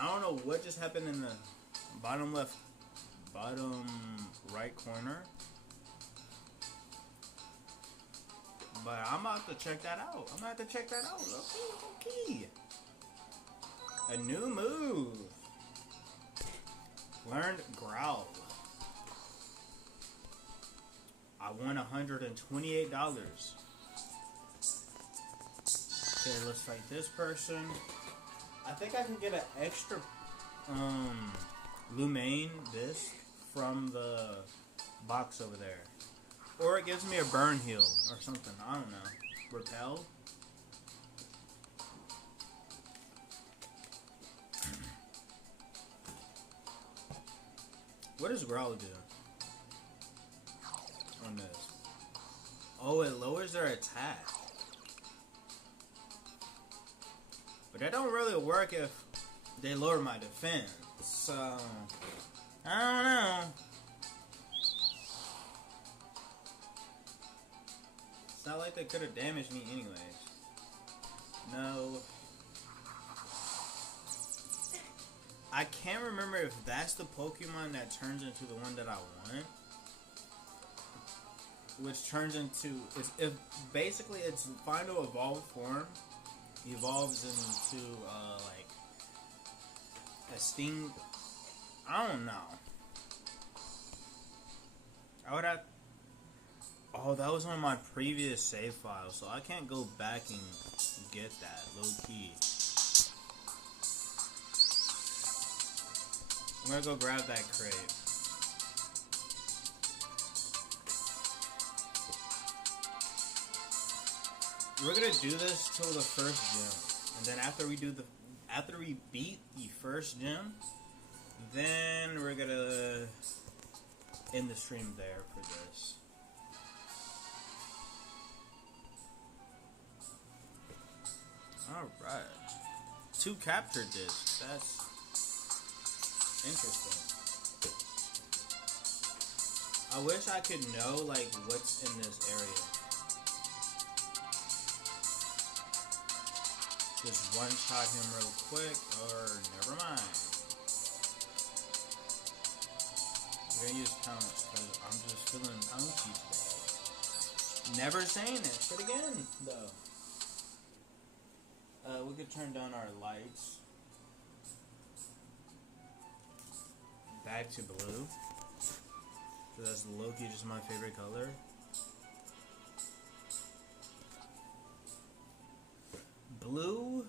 I don't know what just happened in the bottom right corner. But I'm about to check that out. Okay. A new move. Learned Growl. I won $128. Okay, let's fight this person. I think I can get an extra looming disc from the box over there. Or it gives me a burn heal or something. I don't know. Repel? What does Growl do on this? Oh, it lowers their attack. But that don't really work if they lower my defense. So, I don't know. It's not like they could have damaged me anyways. No. I can't remember if that's the Pokemon that turns into the one that I want. Which turns into... If basically its final evolved form evolves into, like, a Sting... I don't know. I would have... Oh, that was on my previous save file, so I can't go back and get that, low-key. I'm gonna go grab that crate. We're gonna do this till the first gym, and then after we beat the first gym, then we're gonna end the stream there for this. Alright. 2 capture discs. That's interesting. I wish I could know, like, what's in this area. Just one-shot him real quick, or never mind. I'm gonna use pounce, because I'm just feeling pounchy today. Never saying that shit again, though. We could turn down our lights. Back to blue. So that's low-key just my favorite color. Blue,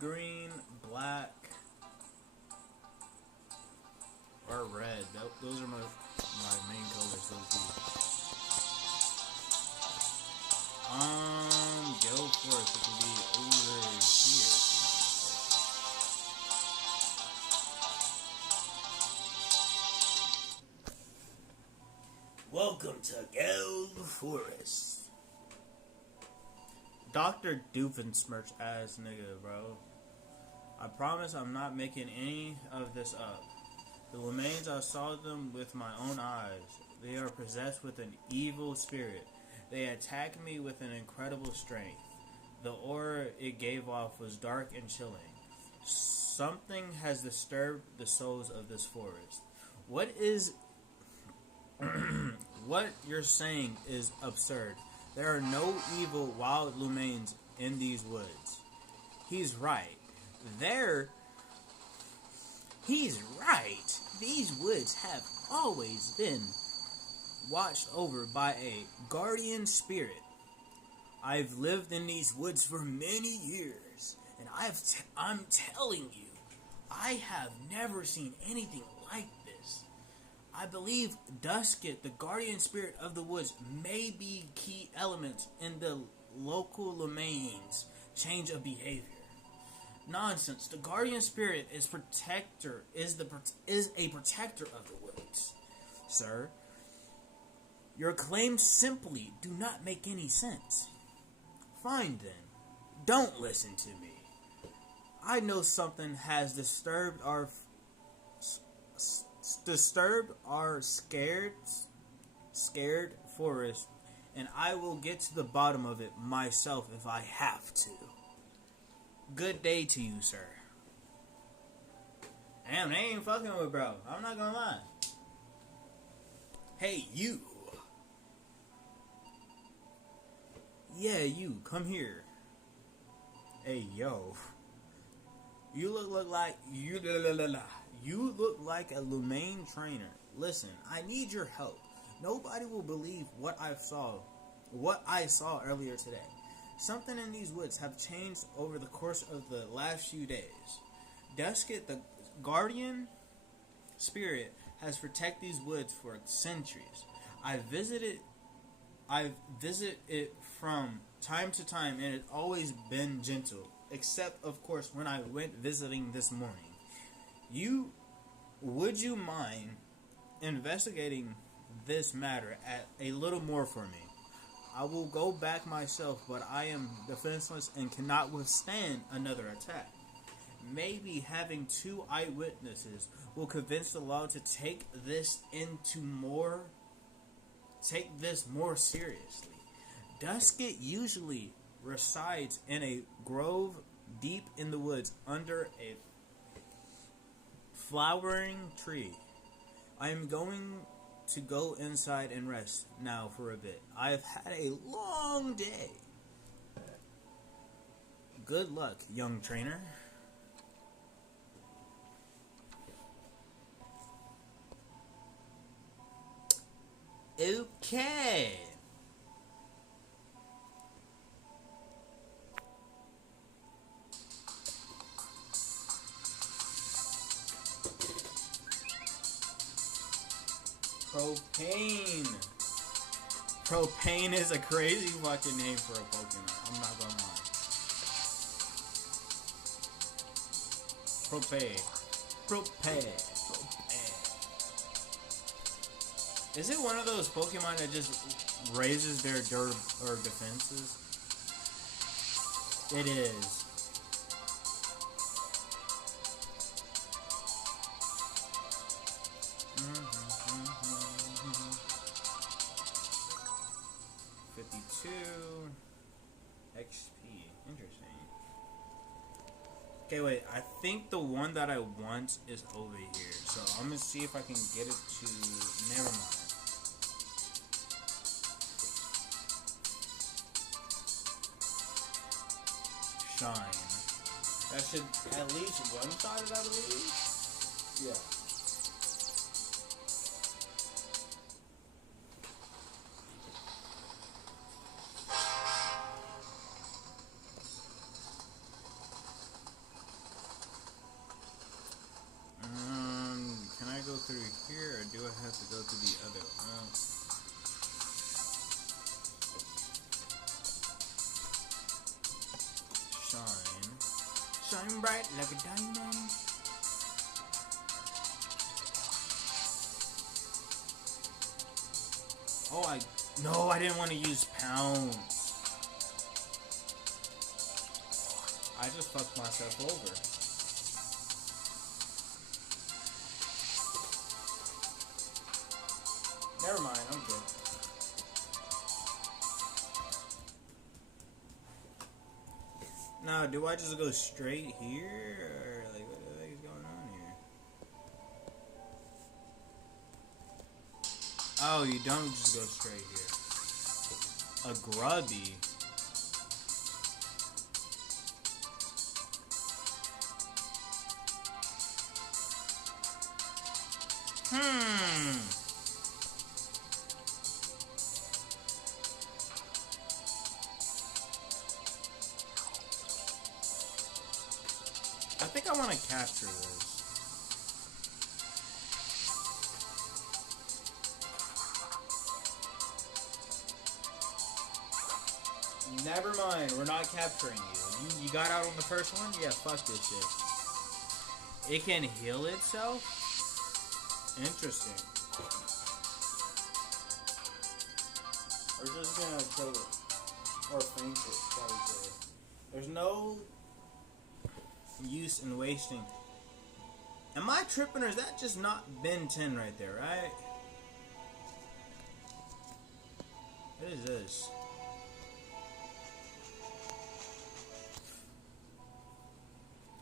green, black, or red. Those are my main colors. Go for it. It could be over here. Welcome to Gold Forest. Dr. Doofenshmirtz ass nigga, bro. I promise I'm not making any of this up. The remains, I saw them with my own eyes. They are possessed with an evil spirit. They attacked me with an incredible strength. The aura it gave off was dark and chilling. Something has disturbed the souls of this forest. What is... What you're saying is absurd. There are no evil wild lumines in these woods. He's right. He's right. These woods have always been watched over by a guardian spirit. I've lived in these woods for many years, and I'm telling you, I have never seen anything like this. I believe Dusket, the guardian spirit of the woods, may be key elements in the local Lumane's change of behavior. Nonsense. The guardian spirit is a protector of the woods, sir. Your claims simply do not make any sense. Fine then. Don't listen to me. I know something has disturbed our scared forest, and I will get to the bottom of it myself if I have to. Good day to you, sir. Damn, they ain't fucking with bro. I'm not gonna lie. Hey, you. Yeah, you. Come here. Hey, yo. You look like you look like a looming trainer. Listen, I need your help. Nobody will believe what I saw earlier today. Something in these woods have changed over the course of the last few days. Dusket, the guardian spirit, has protected these woods for centuries. I've visited it from time to time, and it's always been gentle, except of course when I went visiting this morning. Would you mind investigating this matter a little more for me? I will go back myself, but I am defenseless and cannot withstand another attack. Maybe having 2 eyewitnesses will convince the law to take this more seriously. Dusket usually resides in a grove deep in the woods under a flowering tree. I am going to go inside and rest now for a bit. I have had a long day. Good luck, young trainer. Okay. Propane. Propane is a crazy fucking name for a Pokemon. I'm not gonna lie. Propane. Propane. Is it one of those Pokemon that just raises their defenses? It is. XP. Interesting. Okay, wait. I think the one that I want is over here. So I'm gonna see if I can get it to. Never mind. Shine. That should at least one-shot it, I believe. Yeah. Can I go through here, or do I have to go to the other one? Shine bright like a diamond. Oh, no, I didn't want to use pounds. I just fucked myself over. Never mind, I'm good. Now, do I just go straight here, or like what the heck is going on here? Oh, you don't just go straight here. A grubby. I think I want to capture this. Never mind, we're not capturing you. You got out on the first one? Yeah, fuck this shit. It can heal itself? Interesting. We're just gonna kill it. Or faint it, probably kill it. There's no use in wasting. Am I tripping or is that just not Ben 10 right there, right? What is this?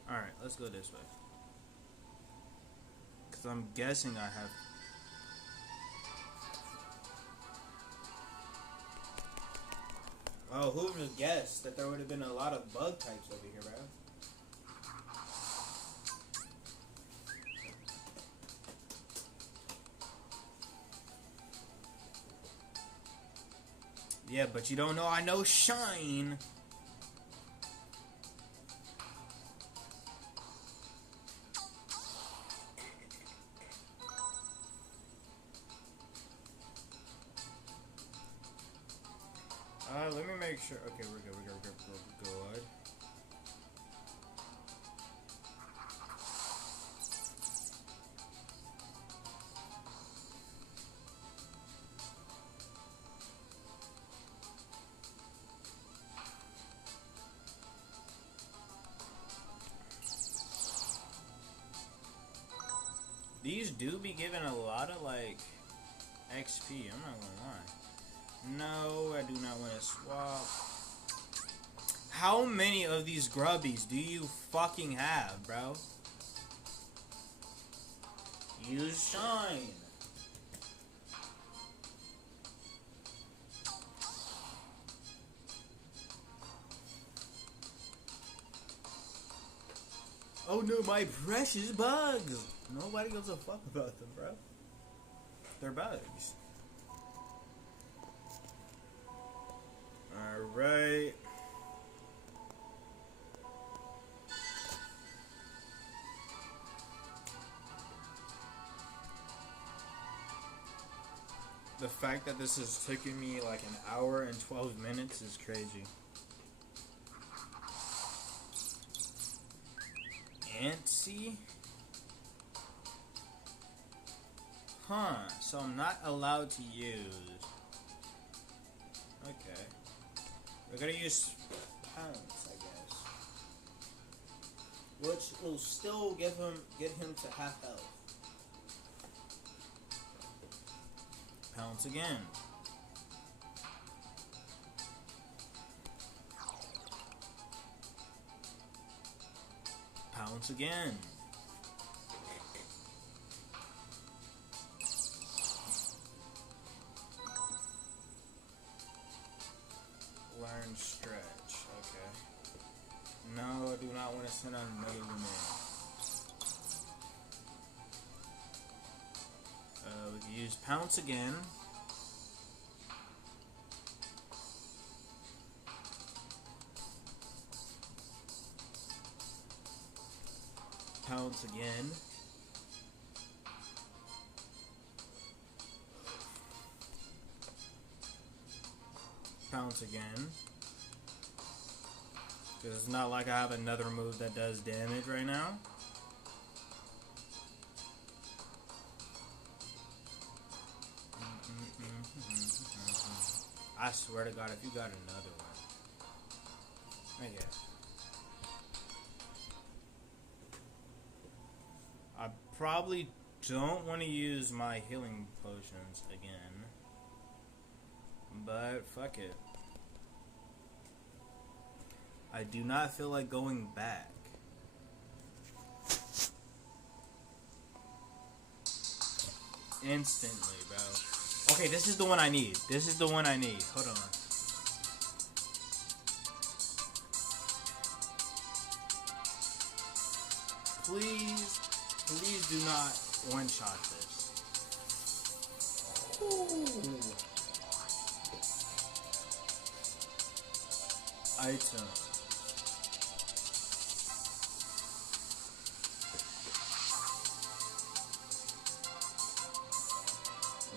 Alright, let's go this way. Because I'm guessing I have... Oh, who would have guessed that there would have been a lot of bug types over here, bro? Yeah, but you don't know I know Shine. Let me make sure. Okay, we're good. We're good. These do be giving a lot of like XP. I'm not gonna lie. No, I do not want to swap. How many of these grubbies do you fucking have, bro? Use Shine. Oh no, my precious bugs! Nobody gives a fuck about them, bro. They're bugs. Alright. The fact that this is taking me like an hour and 12 minutes is crazy. Antsy? Huh, so I'm not allowed to use. Okay. We're gonna use pounds, I guess. Which will still get him to half health. Pounce again. Pounce again. Learn stretch. Okay. No, I do not want to send out another woman. We can use pounce again. Pounce again. Pounce again. Because it's not like I have another move that does damage right now. I swear to God, if you got another one. I guess. I probably don't want to use my healing potions again. But fuck it. I do not feel like going back. Instantly, bro. Okay, this is the one I need. This is the one I need. Hold on. Please, please do not one-shot this. Ooh. Item.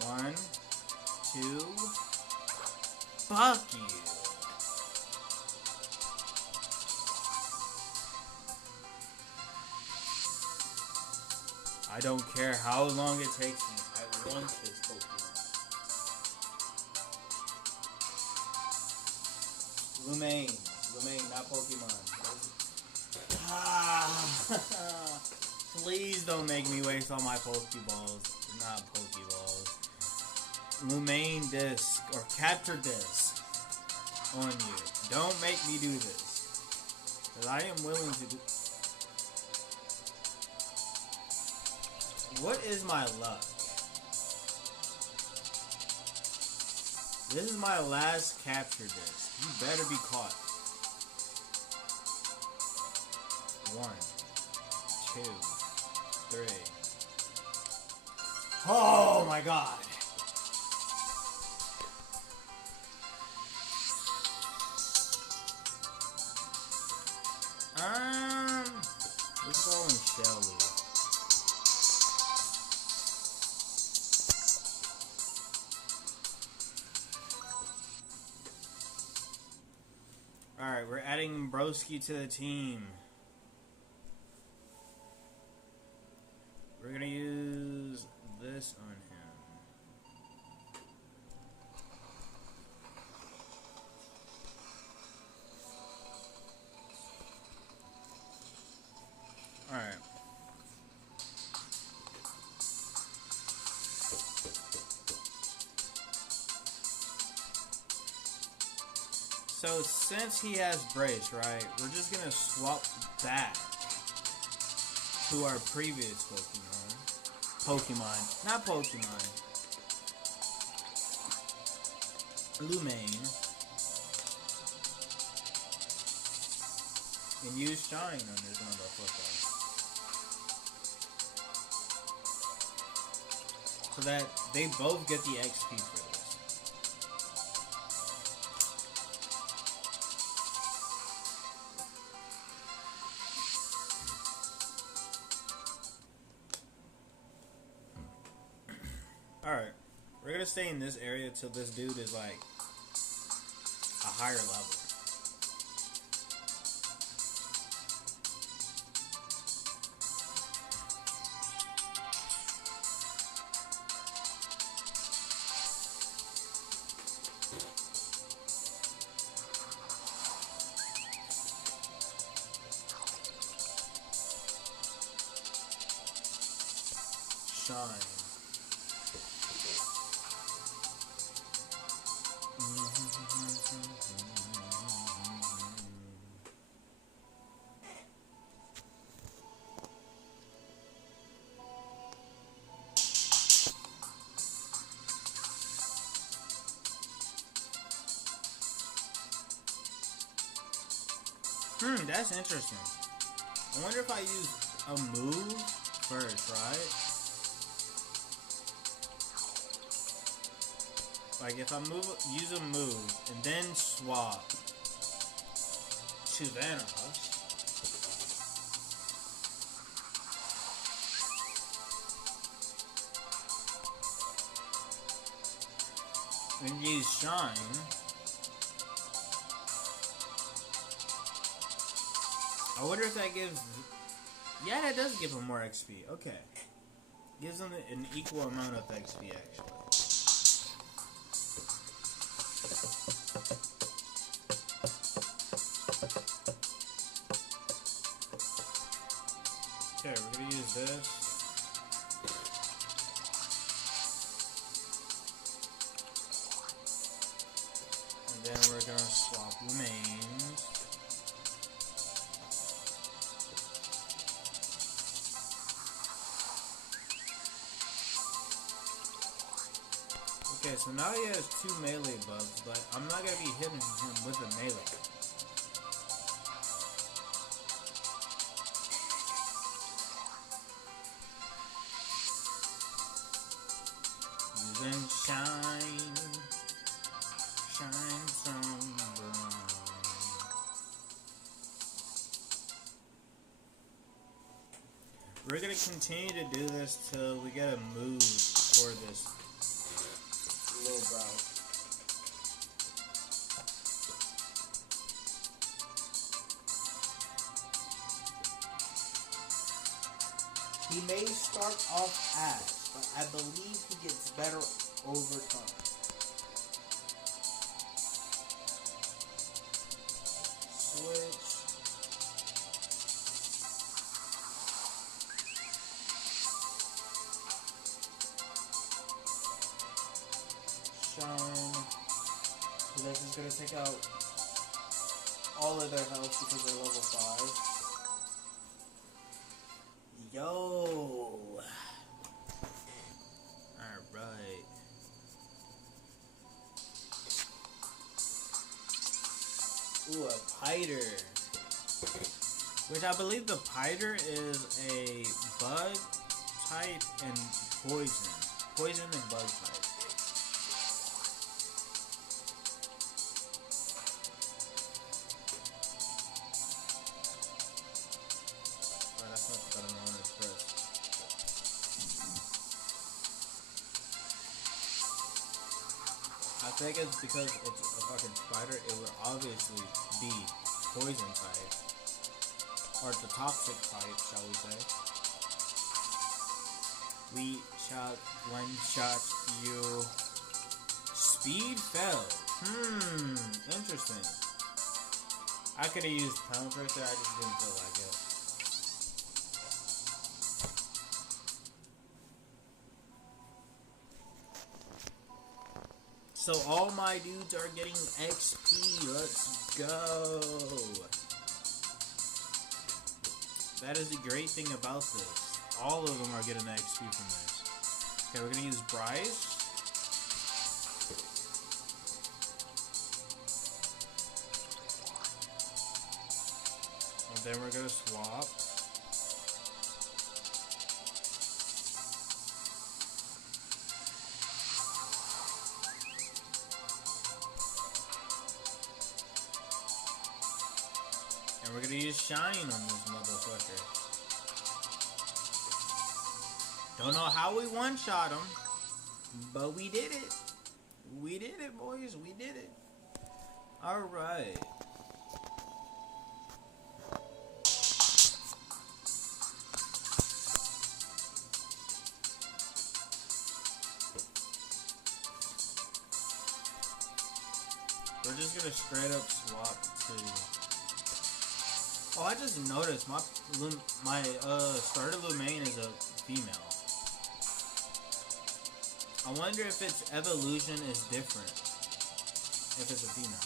One, two. Fuck you. I don't care how long it takes me. I want this Pokemon. Looming, not Pokemon. Please don't make me waste all my Pokeballs. Not Pokeballs. Looming disc or capture disc on you. Don't make me do this. Because I am willing to do. What is my luck? This is my last capture disc. You better be caught. 1, 2, 3. Oh my god. Let's go in Shelly. Alright, we're adding Broski to the team. We're gonna use this on him. Alright. So since he has Brace, right, we're just gonna swap back to our previous Pokemon. Not Pokemon. Looming. And use Shine on this motherfucker. So that they both get the XP for this. Alright, we're gonna stay in this area till this dude is like a higher level. Shine. That's interesting. I wonder if I use a move first, right? Like if I use a move and then swap to Vanoss. And use Shine. I wonder if that gives... Yeah, that does give him more XP. Okay. Gives him an equal amount of XP, actually. Okay, we're gonna use this. And then we're gonna swap remains. Okay, so now he has 2 melee buffs, but I'm not gonna be hitting him with a melee. Using Shine, Shine so bright. We're gonna continue to do this till we get a move for this little bro. He He may start off ass, but I believe he gets better over time. Switch. Shine. So that's just gonna take out all of their health because they're level 5. Yo! Alright. Ooh, a Piter. Which I believe the Piter is a bug type and poison. Poison and bug type. I think it's because it's a fucking spider, it would obviously be poison type. Or the toxic type, shall we say. We shall one-shot you. Speed fell. Interesting. I could have used pounds right there, I just didn't feel like it. So all my dudes are getting XP. Let's go. That is the great thing about this. All of them are getting XP from this. Okay, we're gonna use Bryce. And then we're gonna swap. And we're gonna use Shine on this motherfucker. Don't know how we one-shot him, but we did it. We did it, boys. We did it. Alright. We're just gonna straight up swap to... Oh, I just noticed my starter Looming is a female. I wonder if its evolution is different if it's a female.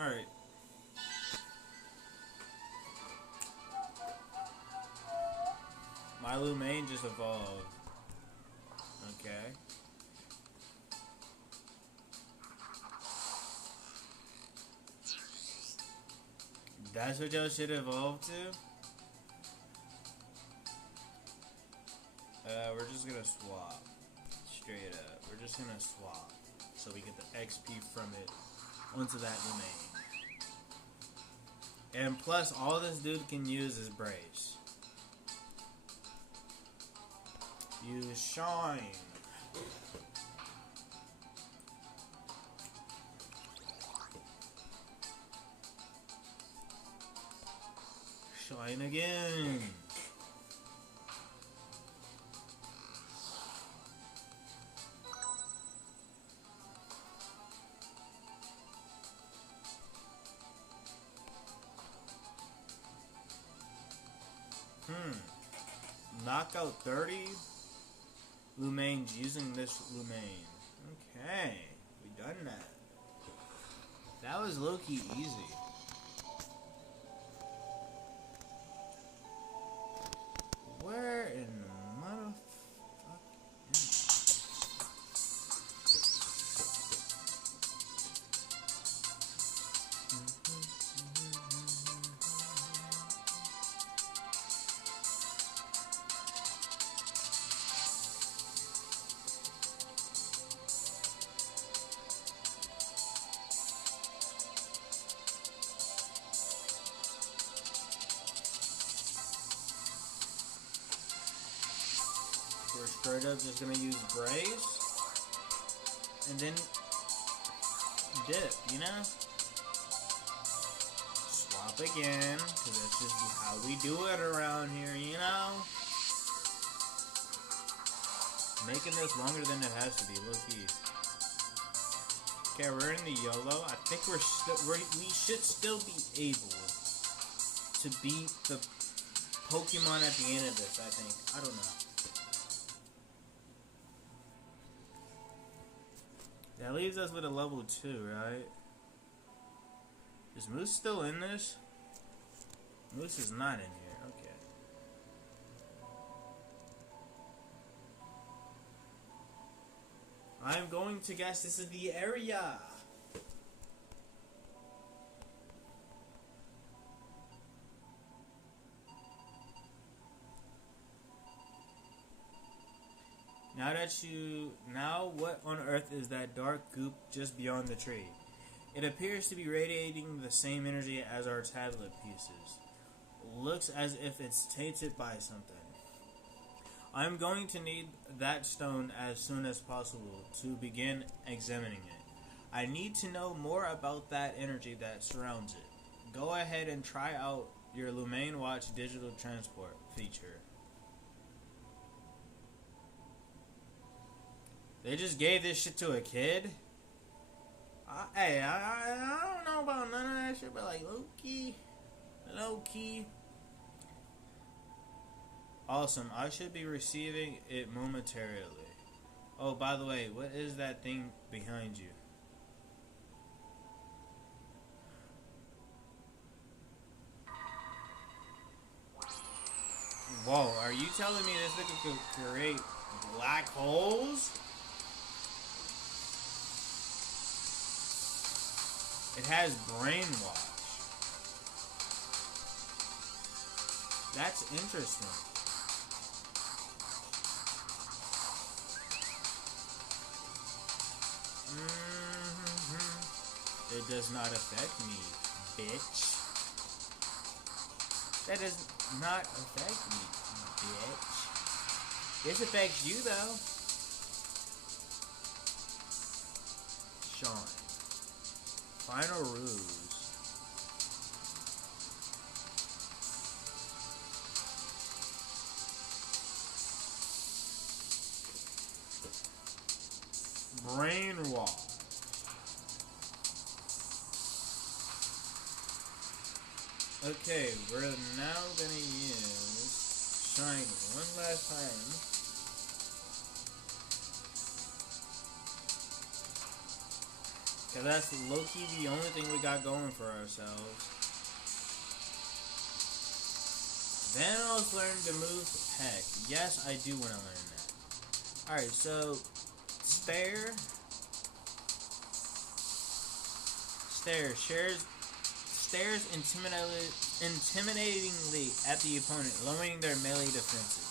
Alright. My Looming just evolved. Okay. That's what your shit evolved to? We're just gonna swap. Straight up. We're just gonna swap. So we get the XP from it onto that domain. And plus, all this dude can use is Brace. Use Shine. Shine again. Knockout 30. Looming's using this Looming. Okay, we done that. That was low-key easy. Where in the motherfuck am straight up just gonna use brace and then dip, you know? Swap again, because that's just how we do it around here, you know? Making this longer than it has to be, low key. Okay, we're in the YOLO. I think we should still be able to beat the Pokemon at the end of this, I think. I don't know. That leaves us with a level 2, right? Is Moose still in this? Moose is not in here. Okay. I'm going to guess this is the area. Now what on earth is that dark goop just beyond the tree? It appears to be radiating the same energy as our tablet pieces. Looks as if it's tainted by something. I'm going to need that stone as soon as possible to begin examining it. I need to know more about that energy that surrounds it. Go ahead and try out your Looming Watch digital transport feature. They just gave this shit to a kid? Hey, I don't know about none of that shit, but like low key. Awesome, I should be receiving it momentarily. Oh, by the way, what is that thing behind you? Whoa, are you telling me this thing could create black holes? It has brainwash. That's interesting. It does not affect me, bitch. That does not affect me, bitch. This affects you, though. Sean. Final ruse. Brainwash. Okay, we're now gonna use Shiny one last time. Cause that's low-key the only thing we got going for ourselves. Then I was learning to move heck. Yes, I do want to learn that. Alright, so stares intimidatingly at the opponent, lowering their melee defenses.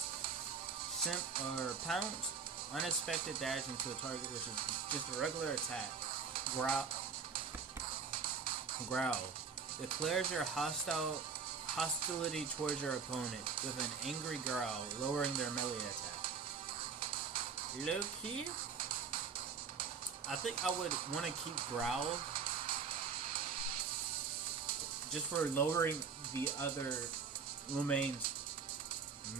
Pounce, unexpected dash into a target, which is just a regular attack. Growl. Declares your hostility towards your opponent with an angry growl, lowering their melee attack. Low key, I think I would want to keep Growl just for lowering the other Looming's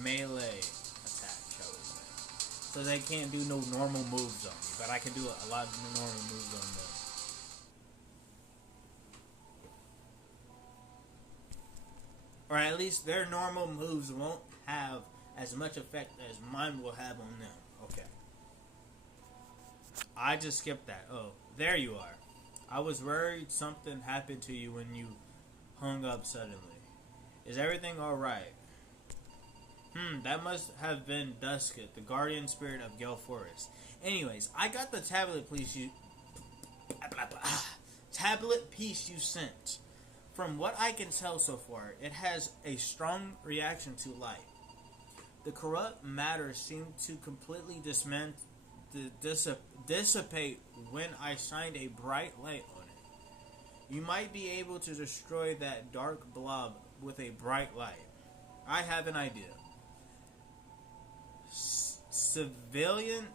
melee attack, shall we say. So they can't do no normal moves on me, but I can do a lot of normal moves on them. Or at least their normal moves won't have as much effect as mine will have on them. Okay. I just skipped that. Oh, there you are. I was worried something happened to you when you hung up suddenly. Is everything alright? That must have been Dusket, the guardian spirit of Gale Forest. Anyways, I got the tablet piece you sent. From what I can tell so far, it has a strong reaction to light. The corrupt matter seemed to completely dissipate when I shined a bright light on it. You might be able to destroy that dark blob with a bright light. I have an idea. civilian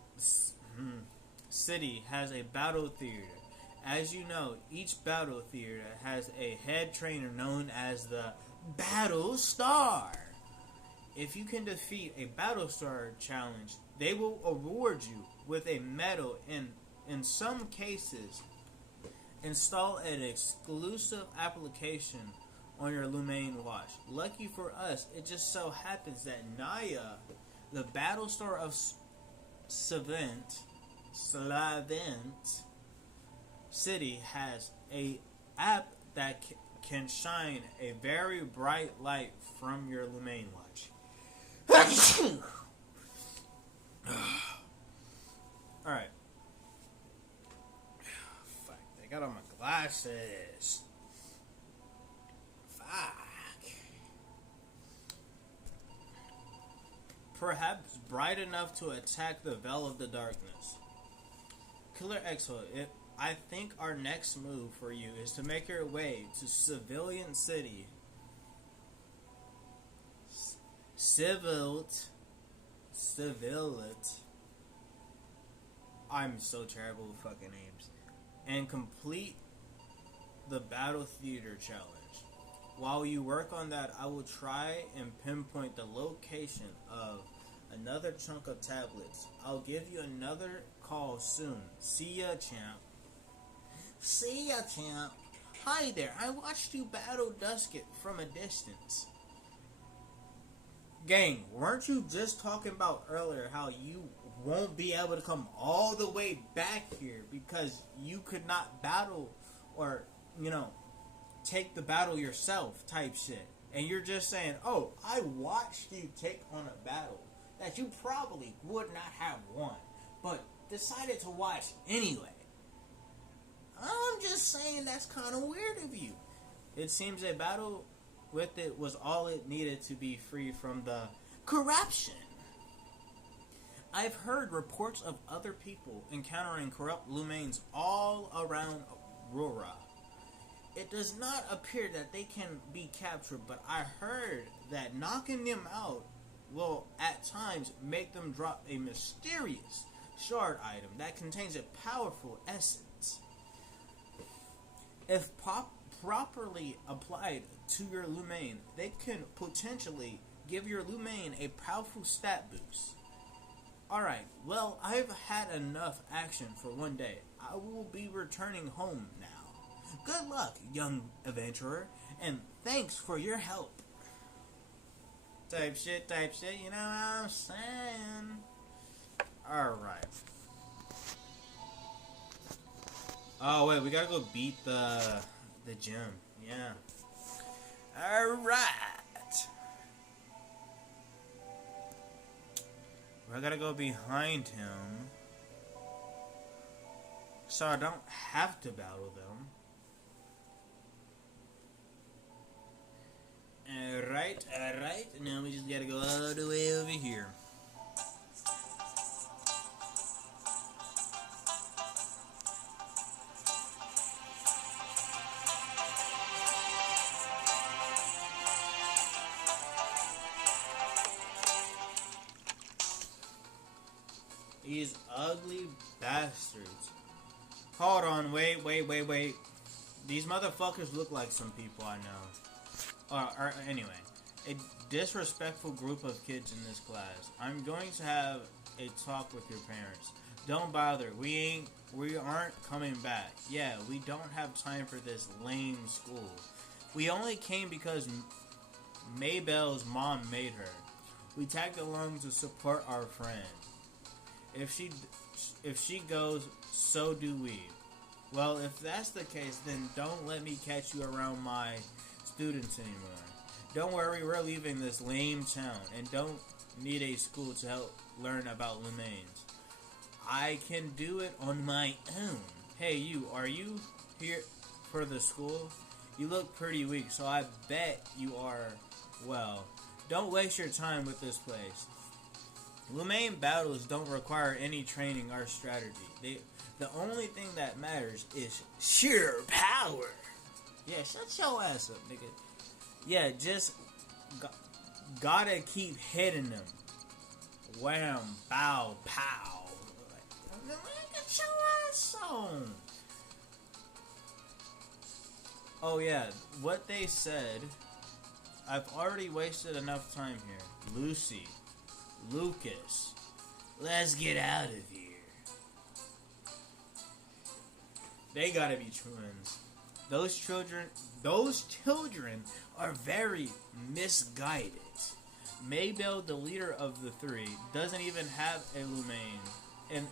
city has a battle theater. As you know, each battle theater has a head trainer known as the Battle Star. If you can defeat a Battle Star challenge, they will award you with a medal and, in some cases, install an exclusive application on your Looming watch. Lucky for us, it just so happens that Naya, the Battle Star of Slavent City, has a app that can shine a very bright light from your Looming watch. Alright. Fuck, they got on my glasses. Fuck. Perhaps bright enough to attack the Veil of the Darkness. Killer Expo, I think our next move for you is to make your way to Civilian City. Civilt. I'm so terrible with fucking names. And complete the Battle Theater Challenge. While you work on that, I will try and pinpoint the location of another chunk of tablets. I'll give you another call soon. See ya, champ. See ya, champ. Hi there, I watched you battle Dusket from a distance. Gang, weren't you just talking about earlier how you won't be able to come all the way back here because you could not battle or, take the battle yourself type shit. And you're just saying, oh, I watched you take on a battle that you probably would not have won, but decided to watch anyway. I'm just saying that's kind of weird of you. It seems a battle with it was all it needed to be free from the corruption. I've heard reports of other people encountering corrupt Lumines all around Aurora. It does not appear that they can be captured, but I heard that knocking them out will at times make them drop a mysterious shard item that contains a powerful essence. If properly applied to your Lumine, they can potentially give your Lumine a powerful stat boost. Alright, well, I've had enough action for one day. I will be returning home now. Good luck, young adventurer, and thanks for your help. Type shit, you know what I'm saying? Alright. Oh, wait, we gotta go beat the gym. Yeah. Alright. I gotta go behind him, so I don't have to battle them. Alright. Now we just gotta go all the way over here. These ugly bastards. Hold on, wait. These motherfuckers look like some people I know. Or anyway, a disrespectful group of kids in this class. I'm going to have a talk with your parents. Don't bother. We aren't coming back. Yeah, we don't have time for this lame school. We only came because Maybelle's mom made her. We tagged along to support our friend. If she goes, so do we. Well, if that's the case, then don't let me catch you around my students anymore. Don't worry, we're leaving this lame town and don't need a school to help learn about Lumines. I can do it on my own. Hey, you, are you here for the school? You look pretty weak, so I bet you are. Well, don't waste your time with this place. Lumine battles don't require any training or strategy. The only thing that matters is sheer power. Yeah, shut your ass up, nigga. Yeah, just gotta keep hitting them. Wham, bow, pow. Get your ass on. Oh yeah, what they said. I've already wasted enough time here. Lucy, Lucas, let's get out of here. They gotta be twins. Those children are very misguided. Maybelle, the leader of the three, doesn't even have a Lumain, and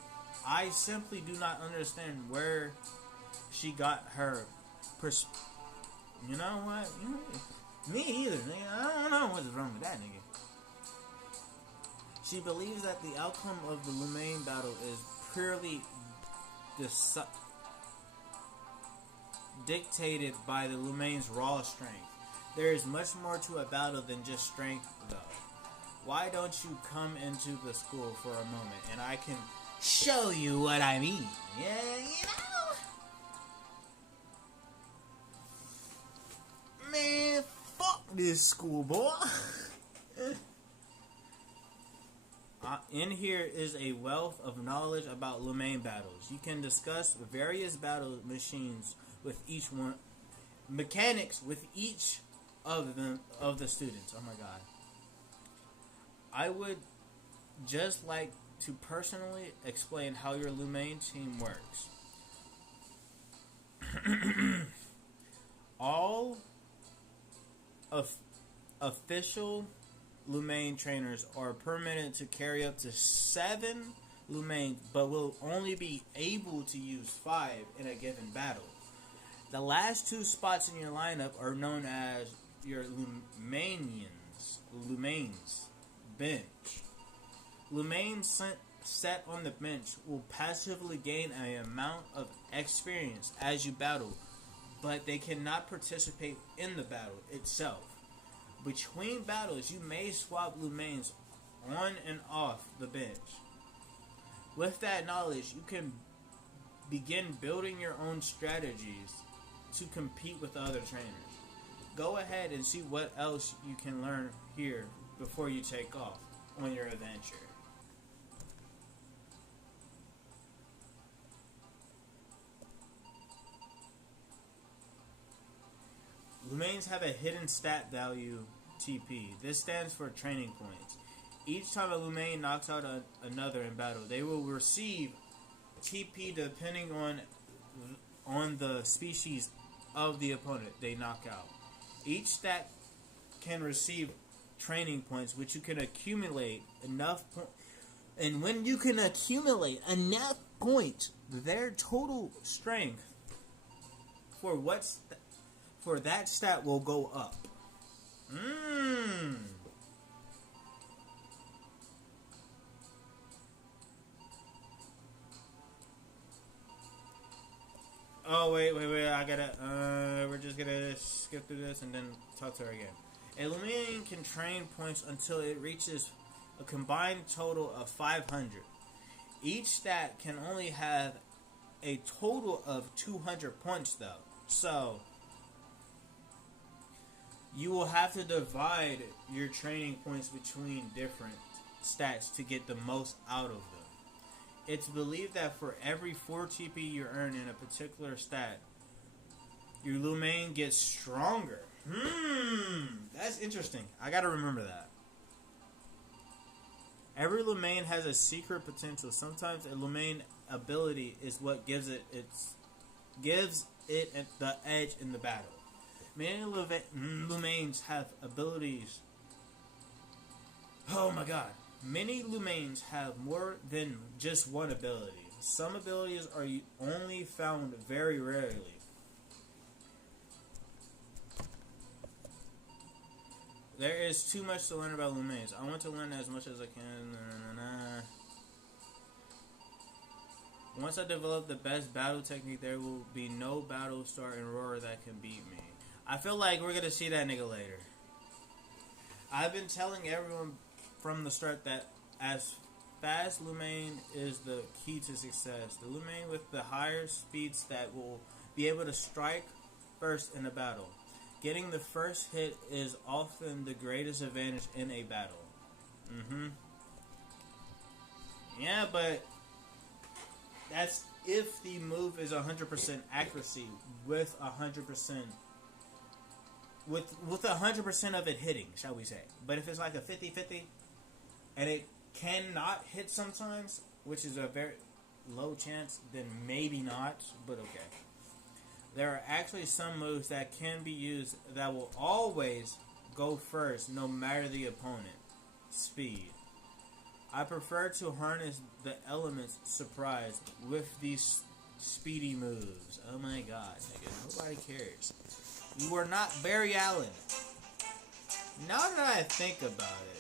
I simply do not understand where she got her You know what? Me either, nigga. I don't know what's wrong with that nigga. She believes that the outcome of the Lumain battle is purely dictated by the Lumain's raw strength. There is much more to a battle than just strength, though. Why don't you come into the school for a moment and I can show you what I mean? Yeah, you know? Man, fuck this school, boy. In here is a wealth of knowledge about Lumain battles. You can discuss various battle machines with each one, mechanics with each of the students. Oh my god. I would just like to personally explain how your Lumain team works. All official Lumain trainers are permitted to carry up to 7 Lumains, but will only be able to use 5 in a given battle. The last 2 spots in your lineup are known as your Lumains bench. Lumains set on the bench will passively gain an amount of experience as you battle, but they cannot participate in the battle itself. Between battles, you may swap Lumains on and off the bench. With that knowledge, you can begin building your own strategies to compete with other trainers. Go ahead and see what else you can learn here before you take off on your adventure. Lumains have a hidden stat value, TP. This stands for training points. Each time a Lumain knocks out another in battle, they will receive TP depending on the species of the opponent they knock out. Each stat can receive training points, which you can accumulate enough and when you can accumulate enough points, their total strength for that stat will go up. Oh, wait, I gotta, we're just gonna skip through this and then talk to her again. A Lumain can train points until it reaches a combined total of 500. Each stat can only have a total of 200 points, though. So, you will have to divide your training points between different stats to get the most out of them. It's believed that for every 4 TP you earn in a particular stat, your Lumain gets stronger. That's interesting. I gotta remember that. Every Lumain has a secret potential. Sometimes a Lumain ability is what gives it the edge in the battle. Many Lumains have abilities. Oh my god. Many Lumains have more than just one ability. Some abilities are only found very rarely. There is too much to learn about Lumains. I want to learn as much as I can. Once I develop the best battle technique, there will be no battle star in Aurora that can beat me. I feel like we're going to see that nigga later. I've been telling everyone from the start that as fast Lumain is the key to success. The Lumain with the higher speed stat will be able to strike first in a battle. Getting the first hit is often the greatest advantage in a battle. Yeah, but that's if the move is 100% accuracy with 100% with 100% of it hitting, shall we say. But if it's like a 50-50 and it cannot hit sometimes, which is a very low chance, then maybe not, but okay. There are actually some moves that can be used that will always go first no matter the opponent. Speed. I prefer to harness the element's surprise with these speedy moves. Oh my god, nigga. Nobody cares. You are not Barry Allen. Now that I think about it.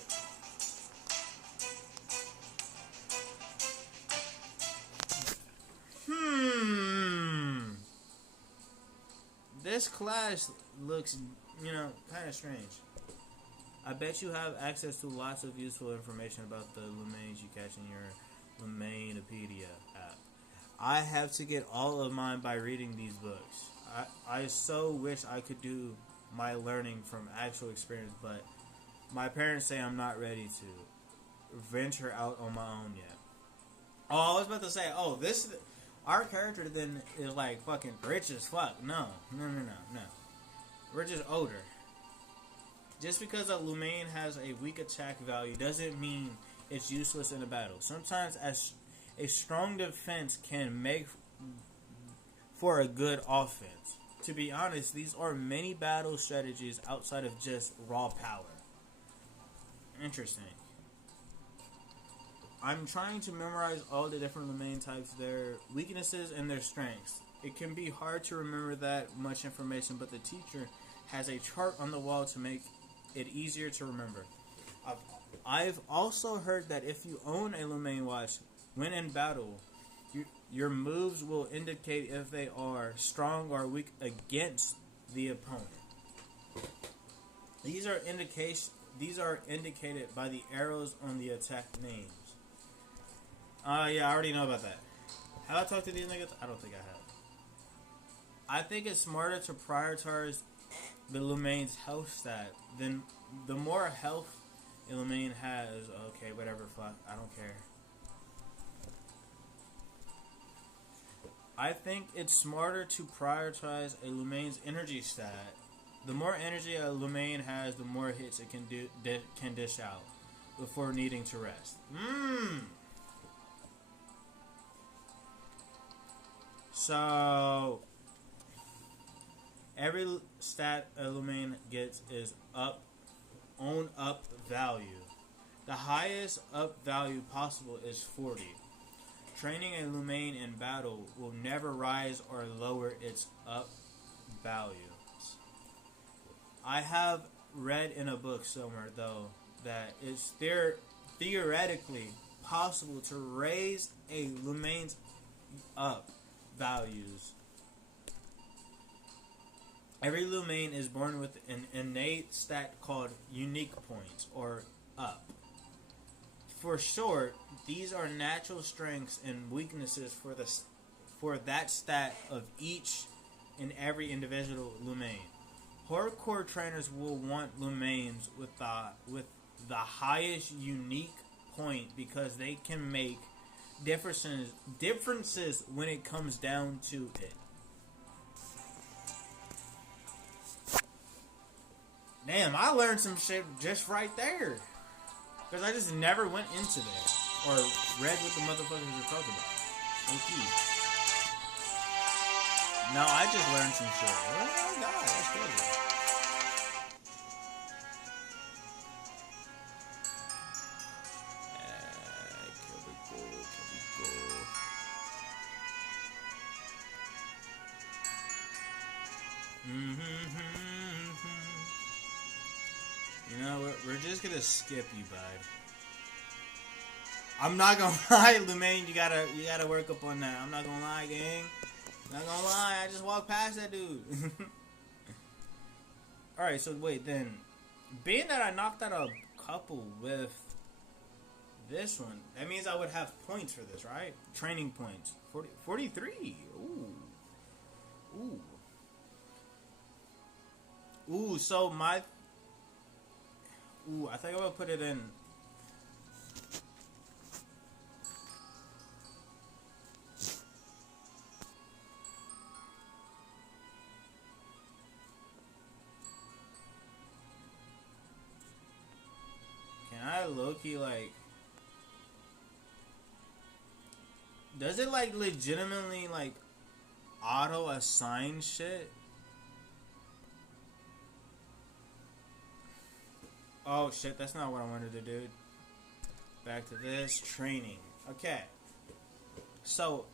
This class looks, kind of strange. I bet you have access to lots of useful information about the Lumains you catch in your Lumainopedia app. I have to get all of mine by reading these books. I so wish I could do my learning from actual experience, but my parents say I'm not ready to venture out on my own yet. Oh, I was about to say, our character then is like fucking rich as fuck. No. We're just older. Just because a Lumain has a weak attack value doesn't mean it's useless in a battle. Sometimes a strong defense can make for a good offense. To be honest, these are many battle strategies outside of just raw power. Interesting. I'm trying to memorize all the different Lumain types, their weaknesses, and their strengths. It can be hard to remember that much information, but the teacher has a chart on the wall to make it easier to remember. I've also heard that if you own a Lumain watch, when in battle, your moves will indicate if they are strong or weak against the opponent. These are indicated by the arrows on the attack names. Yeah, I already know about that. Have I talked to these niggas? I don't think I have. I think it's smarter to prioritize the Lumain's health stat. Then the more health a Lumain has, okay, whatever, fuck, I don't care. I think it's smarter to prioritize a Lumain's energy stat. The more energy a Lumain has, the more hits it can dish out before needing to rest. So every stat a Lumain gets is up value. The highest up value possible is 40. Training a Lumain in battle will never rise or lower its up values. I have read in a book somewhere, though, that it's theoretically possible to raise a Lumain's up values. Every Lumain is born with an innate stat called unique points, or up. For short, these are natural strengths and weaknesses for that stat of each and every individual Lumain. Hardcore trainers will want Lumains with the highest unique point because they can make differences when it comes down to it. Damn, I learned some shit just right there. Because I just never went into that. Or read what the motherfuckers were talking about. Okay. No, I just learned some shit. Oh my god, that's crazy. You know what? We're just gonna skip you, bud. I'm not gonna lie, Lumain. You gotta work up on that. I'm not gonna lie, gang. Not gonna lie. I just walked past that dude. All right. So wait, then, being that I knocked out a couple with this one, that means I would have points for this, right? Training points. 43. Ooh, so my... I think I'm going to put it in... low-key, like... Does it, like, legitimately, like, auto-assign shit? Oh, shit, that's not what I wanted to do. Back to this. Training. Okay. So,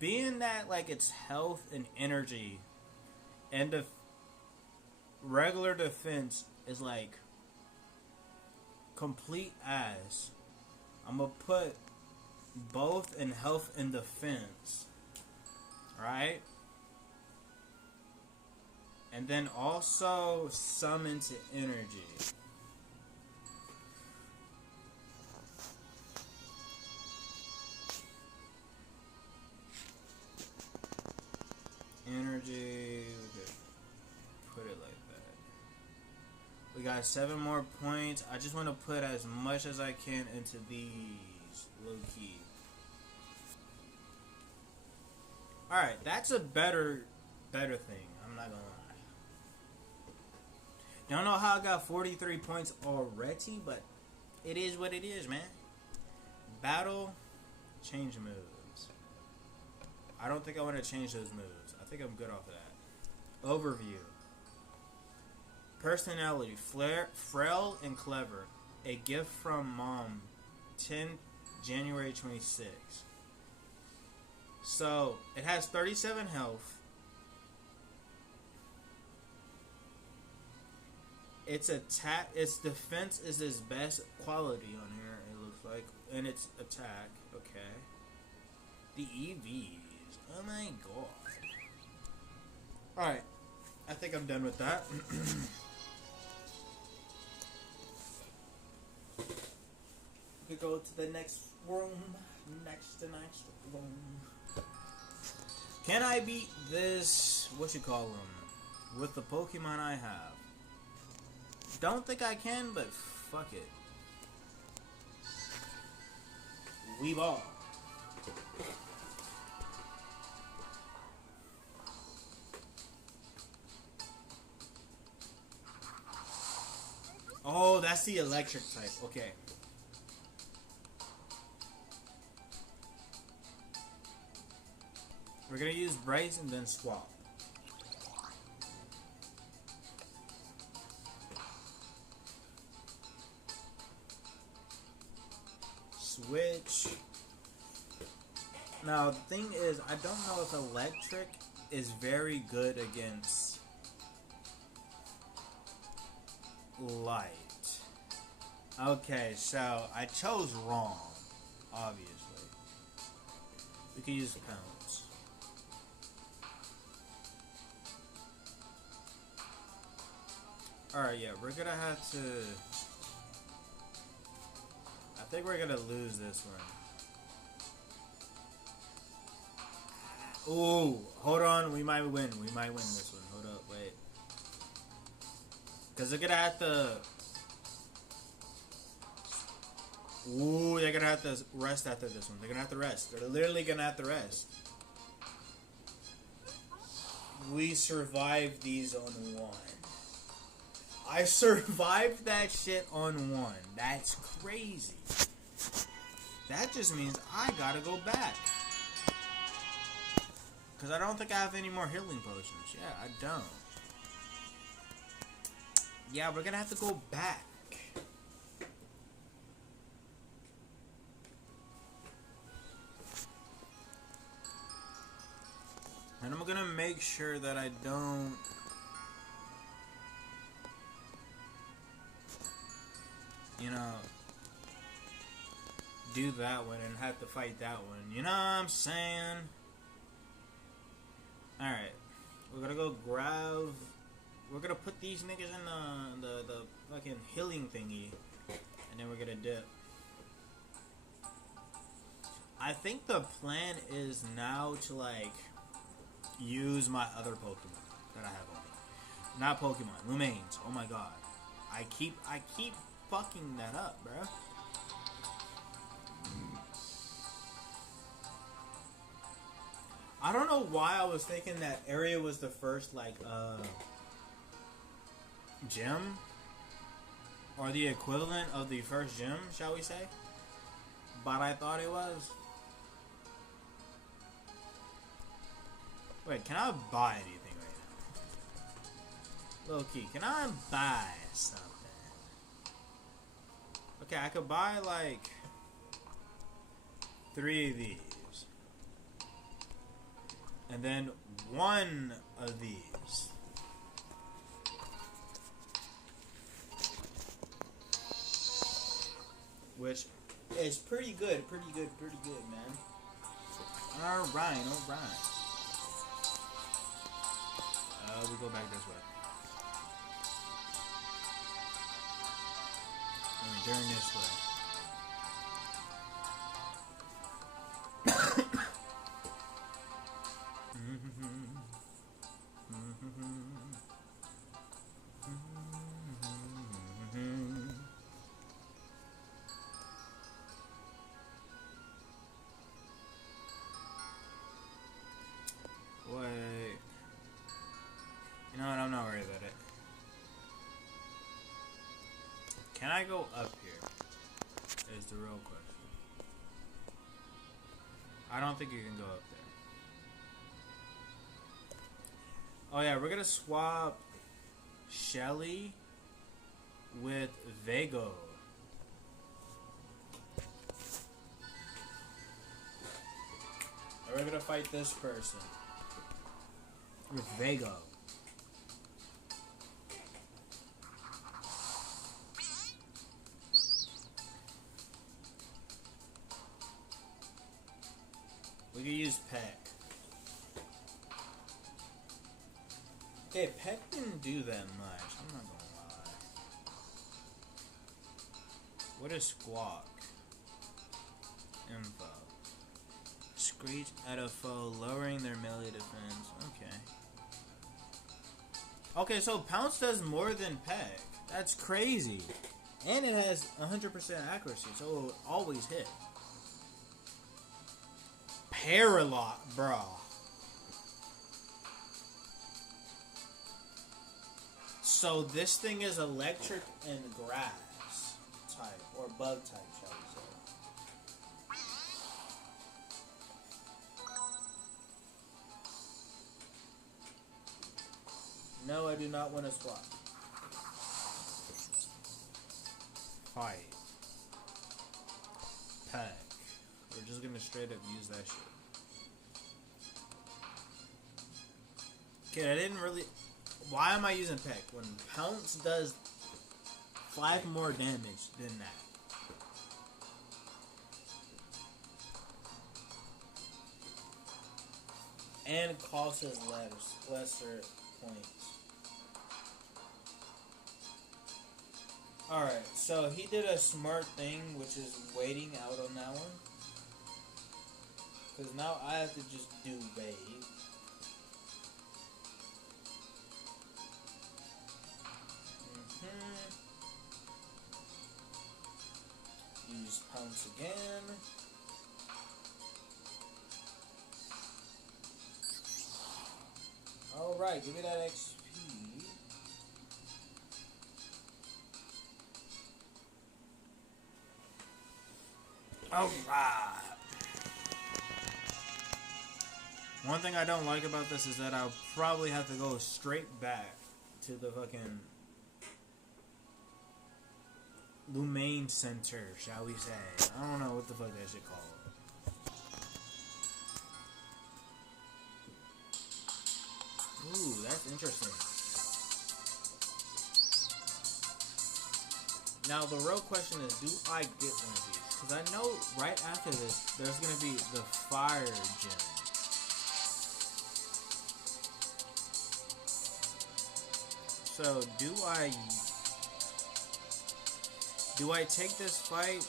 being that, like, it's health and energy, and regular defense is, like, complete ass, I'm gonna put both in health and defense. Right? And then also summon to energy. Energy, we could put it like that. We got 7 more points. I just want to put as much as I can into these, low key. Alright, that's a better thing. I'm not gonna lie. Don't know how I got 43 points already, but it is what it is, man. Battle, change moves. I don't think I want to change those moves. I think I'm good off of that. Overview. Personality. Frail and clever. A gift from mom. 10 January 26. So, it has 37 health. Its defense is its best quality on here, it looks like. And its attack. Okay. The EVs. Oh my god. Alright. I think I'm done with that. We go to the next room. Next room. Can I beat this, with the Pokemon I have? Don't think I can, but fuck it. We ball. Oh, that's the electric type. Okay. We're gonna use Bryce and then swap. Switch. Now, the thing is, I don't know if electric is very good against light. Okay, so I chose wrong, obviously. We can use pounce. Alright, yeah, we're gonna have to... I think we're gonna lose this one. Ooh, hold on, we might win. We might win this one. Hold up, wait. Because they're gonna have to... Ooh, they're gonna have to rest after this one. They're gonna have to rest. They're literally gonna have to rest. We survived these on 1. I survived that shit on 1. That's crazy. That just means I gotta go back. Because I don't think I have any more healing potions. Yeah, I don't. Yeah, we're gonna have to go back. And I'm gonna make sure that I don't... You know... do that one and have to fight that one. You know what I'm saying? Alright. We're gonna go grab... We're gonna put these niggas in the fucking healing thingy. And then we're gonna dip. I think the plan is now to, like... use my other Pokemon that I have on me. Not Pokemon, Lumines. Oh my god. I keep fucking that up, bro. I don't know why I was thinking that area was the first, like, gym. or the equivalent of the first gym, shall we say? But I thought it was. Wait, can I buy anything right now? Low key, can I buy something? Okay, I could buy like 3 of these. And then 1 of these. Which is pretty good, man. Alright. We go back this way. And we turn this way. Wait. You know what? I'm not worried about it. Can I go up here? Is the real question. I don't think you can go up there. Oh yeah, we're gonna swap Shelly with Vago. And we're gonna fight this person with Vago. We can use Peck. Okay, Peck didn't do that much. I'm not gonna lie. What is Squawk? Info. Screech at a foe, lowering their melee defense. Okay. Okay, so Pounce does more than Peck. That's crazy. And it has 100% accuracy, so it will always hit. Paralock, bro. So this thing is electric and grass type, or bug type, shall we say. No, I do not want to swap. Fight. Peck. We're just gonna straight up use that shit. Okay, I didn't really... Why am I using Peck? When Pounce does 5 more damage than that. And costs us lesser points. Alright, so he did a smart thing, which is waiting out on that one. Because now I have to just do wave. Use Pounce again. Alright, give me that XP. Alright. One thing I don't like about this is that I'll probably have to go straight back to the fucking looming center, shall we say. I don't know what the fuck that shit called. Ooh, that's interesting. Now the real question is, do I get one of these? Because I know right after this, there's going to be the fire gym. So, do I take this fight?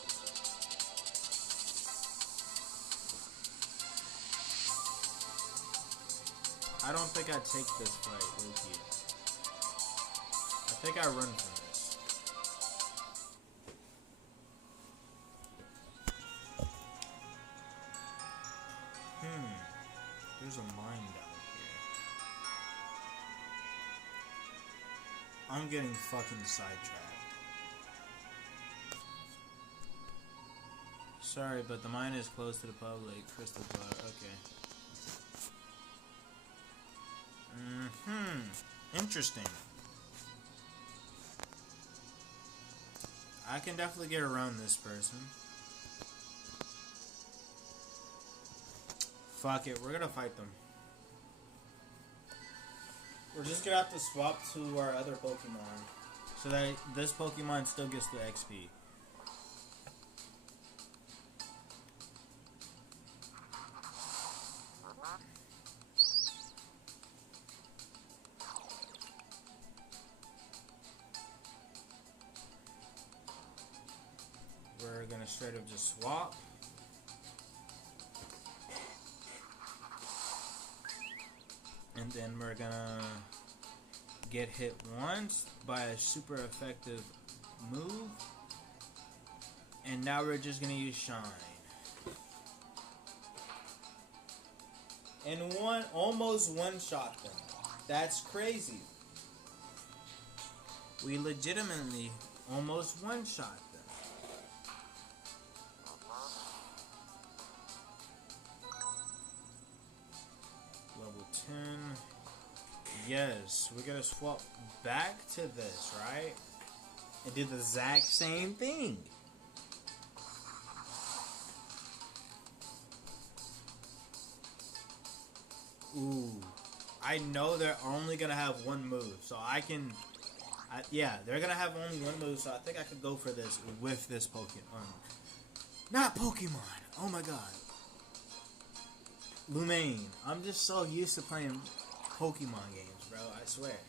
I don't think I take this fight, Loki. I think I run from this. There's a mine down here. I'm getting fucking sidetracked. Sorry, but the mine is closed to the public. Crystal Blood. Okay. Interesting. I can definitely get around this person. Fuck it, we're gonna fight them. We're just gonna have to swap to our other Pokemon, so that this Pokemon still gets the XP. We're gonna straight up just swap. And then we're gonna get hit once by a super effective move. And now we're just gonna use Shine. And almost one-shot them. That's crazy. We legitimately almost one-shot them. Level 10. Yes, we're gonna swap back to this, right? And do the exact same thing. Ooh. I know they're only gonna have one move, so I can... yeah, they're gonna have only one move, so I think I could go for this with this Pokemon. Not Pokemon! Oh my god. Looming. I'm just so used to playing Pokemon games, bro. I swear.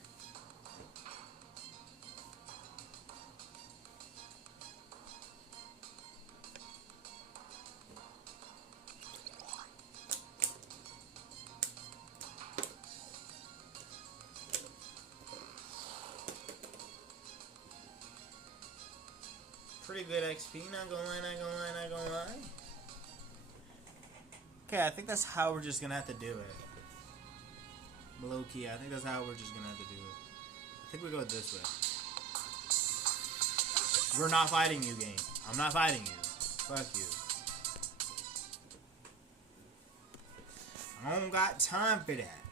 Pretty good XP, not gonna lie, not gonna lie, not gonna lie. Okay, I think that's how we're just gonna have to do it. Low key, I think that's how we're just gonna have to do it. I think we go this way. We're not fighting you, game. I'm not fighting you. Fuck you. I don't got time for that.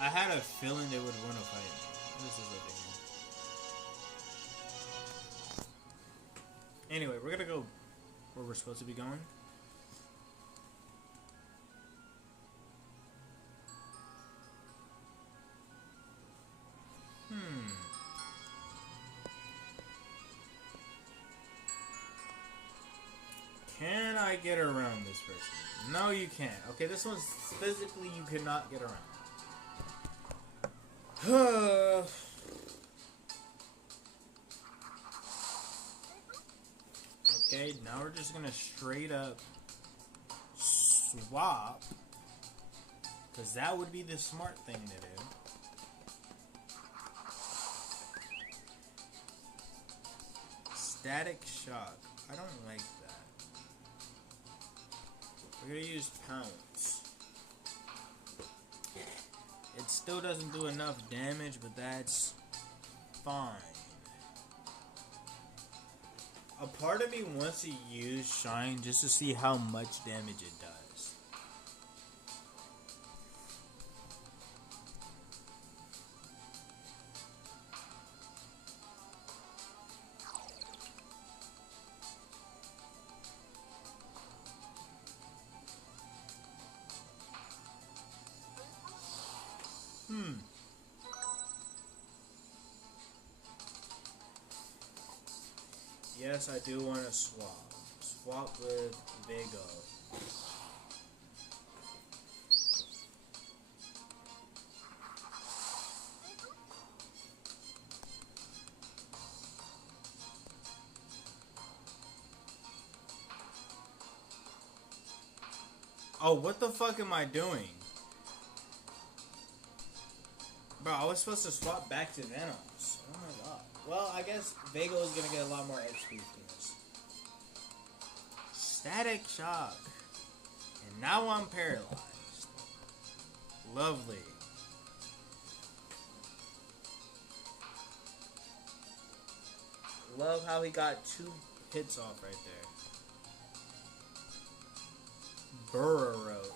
I had a feeling they would want to fight me. This is over here. Anyway, we're gonna go where we're supposed to be going. Can I get around this person? No, you can't. Okay, this one's physically you cannot get around. Okay, now we're just gonna straight up swap, because that would be the smart thing to do. Static shock. I don't like that. We're gonna use pounce. It still doesn't do enough damage, but that's fine. A part of me wants to use Shine just to see how much damage it does. Yes, I do want to swap. Swap with Vigo. Oh, what the fuck am I doing? Bro, I was supposed to swap back to Venoms. Oh my god. Well, I guess Vago is gonna get a lot more XP from this. Static shock. And now I'm paralyzed. Lovely. Love how he got 2 hits off right there. Burroach.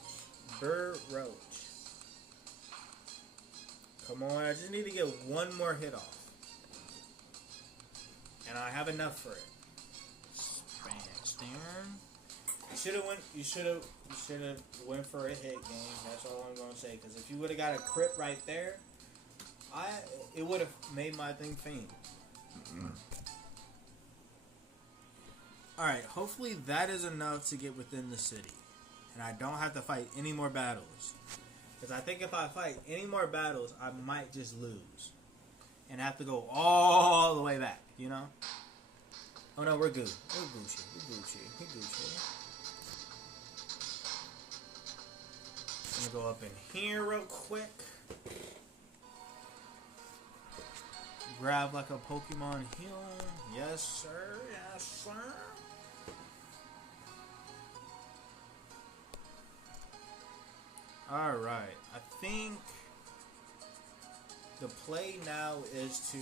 Come on, I just need to get 1 more hit off. And I have enough for it. You should have went for a hit, gang. That's all I'm gonna say. Because if you would have got a crit right there, it would have made my thing faint. Alright, hopefully that is enough to get within the city. And I don't have to fight any more battles. Because I think if I fight any more battles, I might just lose. And have to go all the way back, you know? Oh no, we're good. We're Gucci. I'm gonna go up in here real quick. Grab like a Pokemon heal. Yes, sir. Yes, sir. Alright. I think the play now is to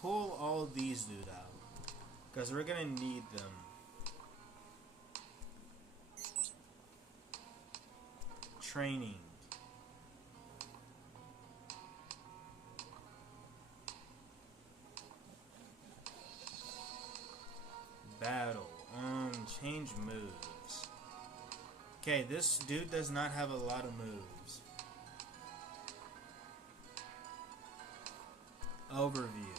pull all these dudes out. Because we're gonna need them. Training. Battle. Change moves. Okay, this dude does not have a lot of moves. Overview.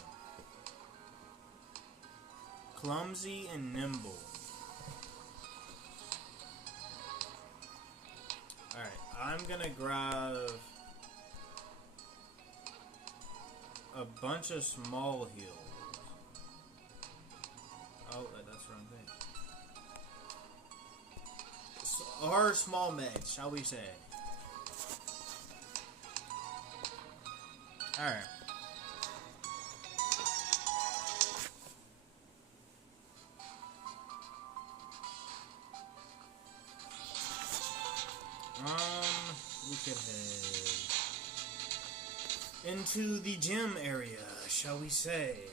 Clumsy and nimble. Alright, I'm gonna grab a bunch of small heals. Oh, that's the wrong thing. Or small meds, shall we say. Alright. We could head into the gym area, shall we say.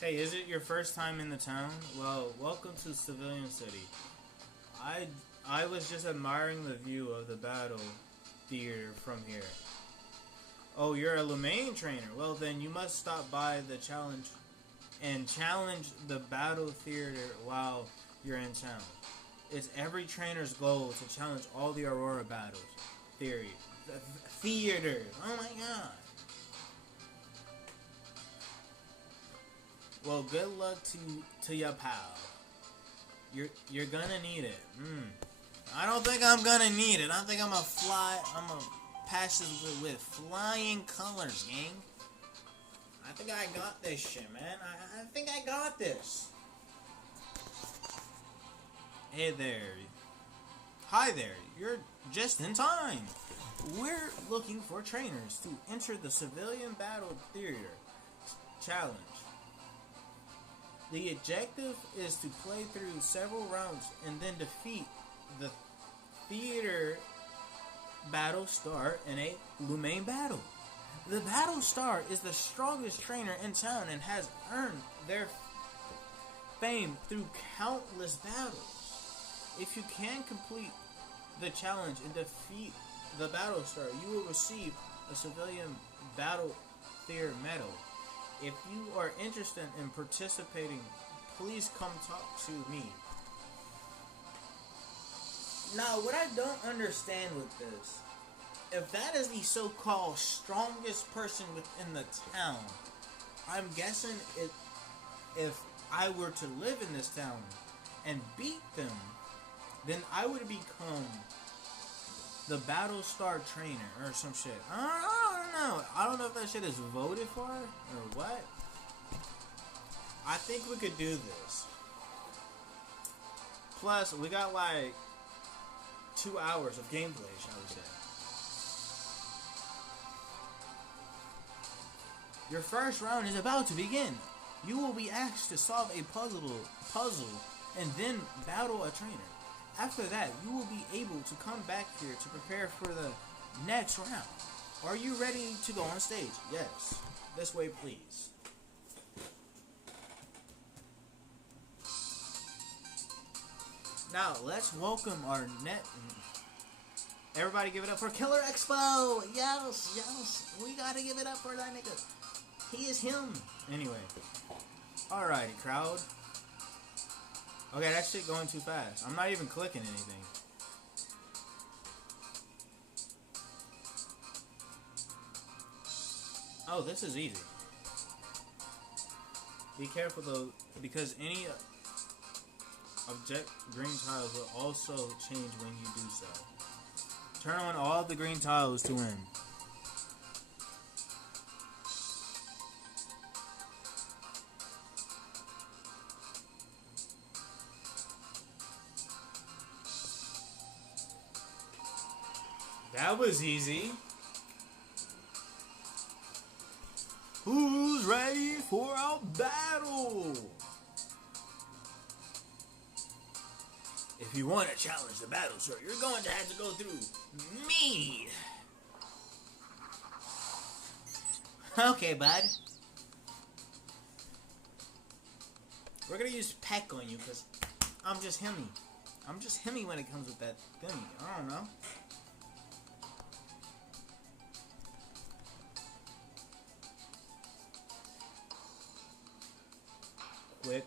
Hey, is it your first time in the town? Well, welcome to Civilian City. I was just admiring the view of the battle theater from here. Oh, you're a looming trainer. Well, then you must stop by the challenge and challenge the battle theater while you're in town. It's every trainer's goal to challenge all the Aurora battles. Theaters. Oh my god. Well, good luck to your pal. You're gonna need it. I don't think I'm gonna need it. I think I'm gonna pass this with flying colors, gang. I think I got this shit, man. I think I got this. Hey there. Hi there. You're just in time. We're looking for trainers to enter the Civilian Battle Theater Challenge. The objective is to play through several rounds and then defeat the theater battle star in a looming battle. The battle star is the strongest trainer in town and has earned their fame through countless battles. If you can complete the challenge and defeat the battle star, you will receive a Civilian Battle Theater medal. If you are interested in participating, please come talk to me. Now, what I don't understand with this, if that is the so-called strongest person within the town, I'm guessing if I were to live in this town and beat them, then I would become the Battlestar trainer or some shit. I don't know. I don't know if that shit is voted for or what. I think we could do this. Plus, we got like 2 hours of gameplay, shall we say. Your first round is about to begin. You will be asked to solve a puzzle and then battle a trainer. After that, you will be able to come back here to prepare for the next round. Are you ready to go on stage? Yes. This way, please. Now, let's welcome our net... Everybody give it up for Killer Expo! Yes, yes. We gotta give it up for that nigga. He is him. Anyway. Alrighty, crowd. Okay, that shit going too fast. I'm not even clicking anything. Oh, this is easy. Be careful though, because any object green tiles will also change when you do so. Turn on all the green tiles to win. That was easy. Who's ready for a battle? If you want to challenge the battle, sir, you're going to have to go through me. Okay, bud. We're going to use peck on you because I'm just himmy. I'm just himmy when it comes with that thingy. I don't know. Quick.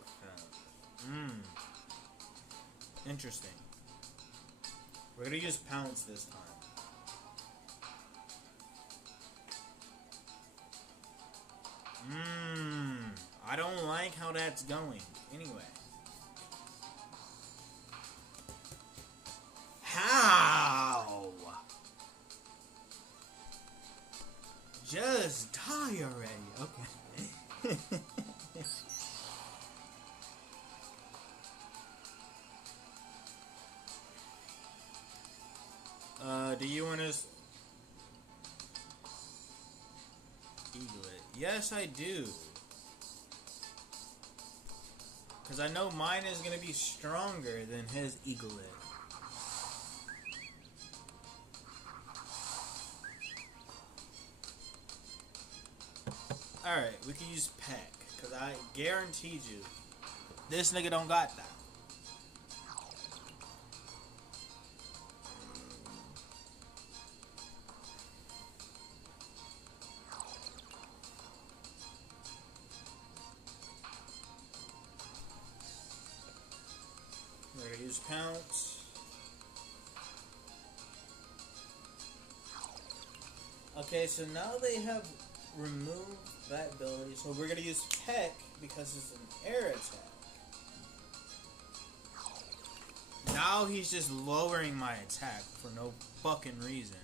Interesting. We're gonna use pounce this time. I don't like how that's going. Anyway. How? Just die already. Okay. Do you want to eagle it? Yes, I do. Because I know mine is going to be stronger than his eagle it. Alright, we can use peck. Because I guaranteed you, this nigga don't got that. We're gonna use pounce. Okay, so now they have removed that ability, so we're gonna use peck because it's an air attack. Now he's just lowering my attack for no fucking reason.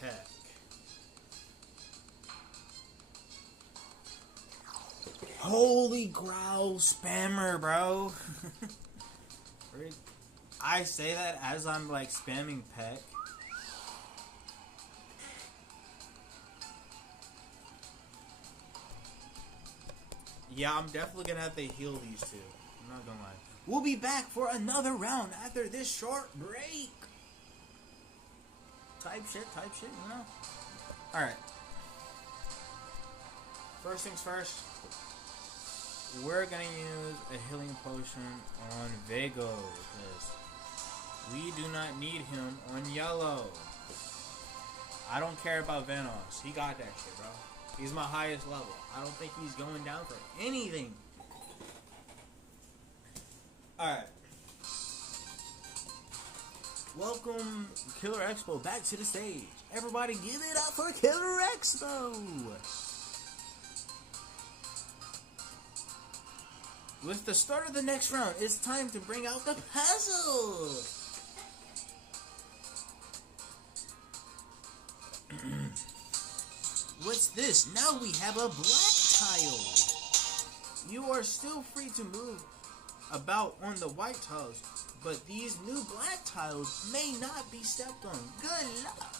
Peck. Holy growl spammer, bro. I say that as I'm like spamming peck. Yeah, I'm definitely gonna have to heal these two. I'm not gonna lie. We'll be back for another round after this short break. Type shit, you know? Alright. First things first. We're gonna use a healing potion on Vago because we do not need him on yellow. I don't care about Venos. He got that shit, bro. He's my highest level. I don't think he's going down for anything. Alright. Welcome, Killer Expo, back to the stage. Everybody give it up for Killer Expo! With the start of the next round, it's time to bring out the puzzle! What's this? Now we have a black tile! You are still free to move about on the white tiles, but these new black tiles may not be stepped on. Good luck!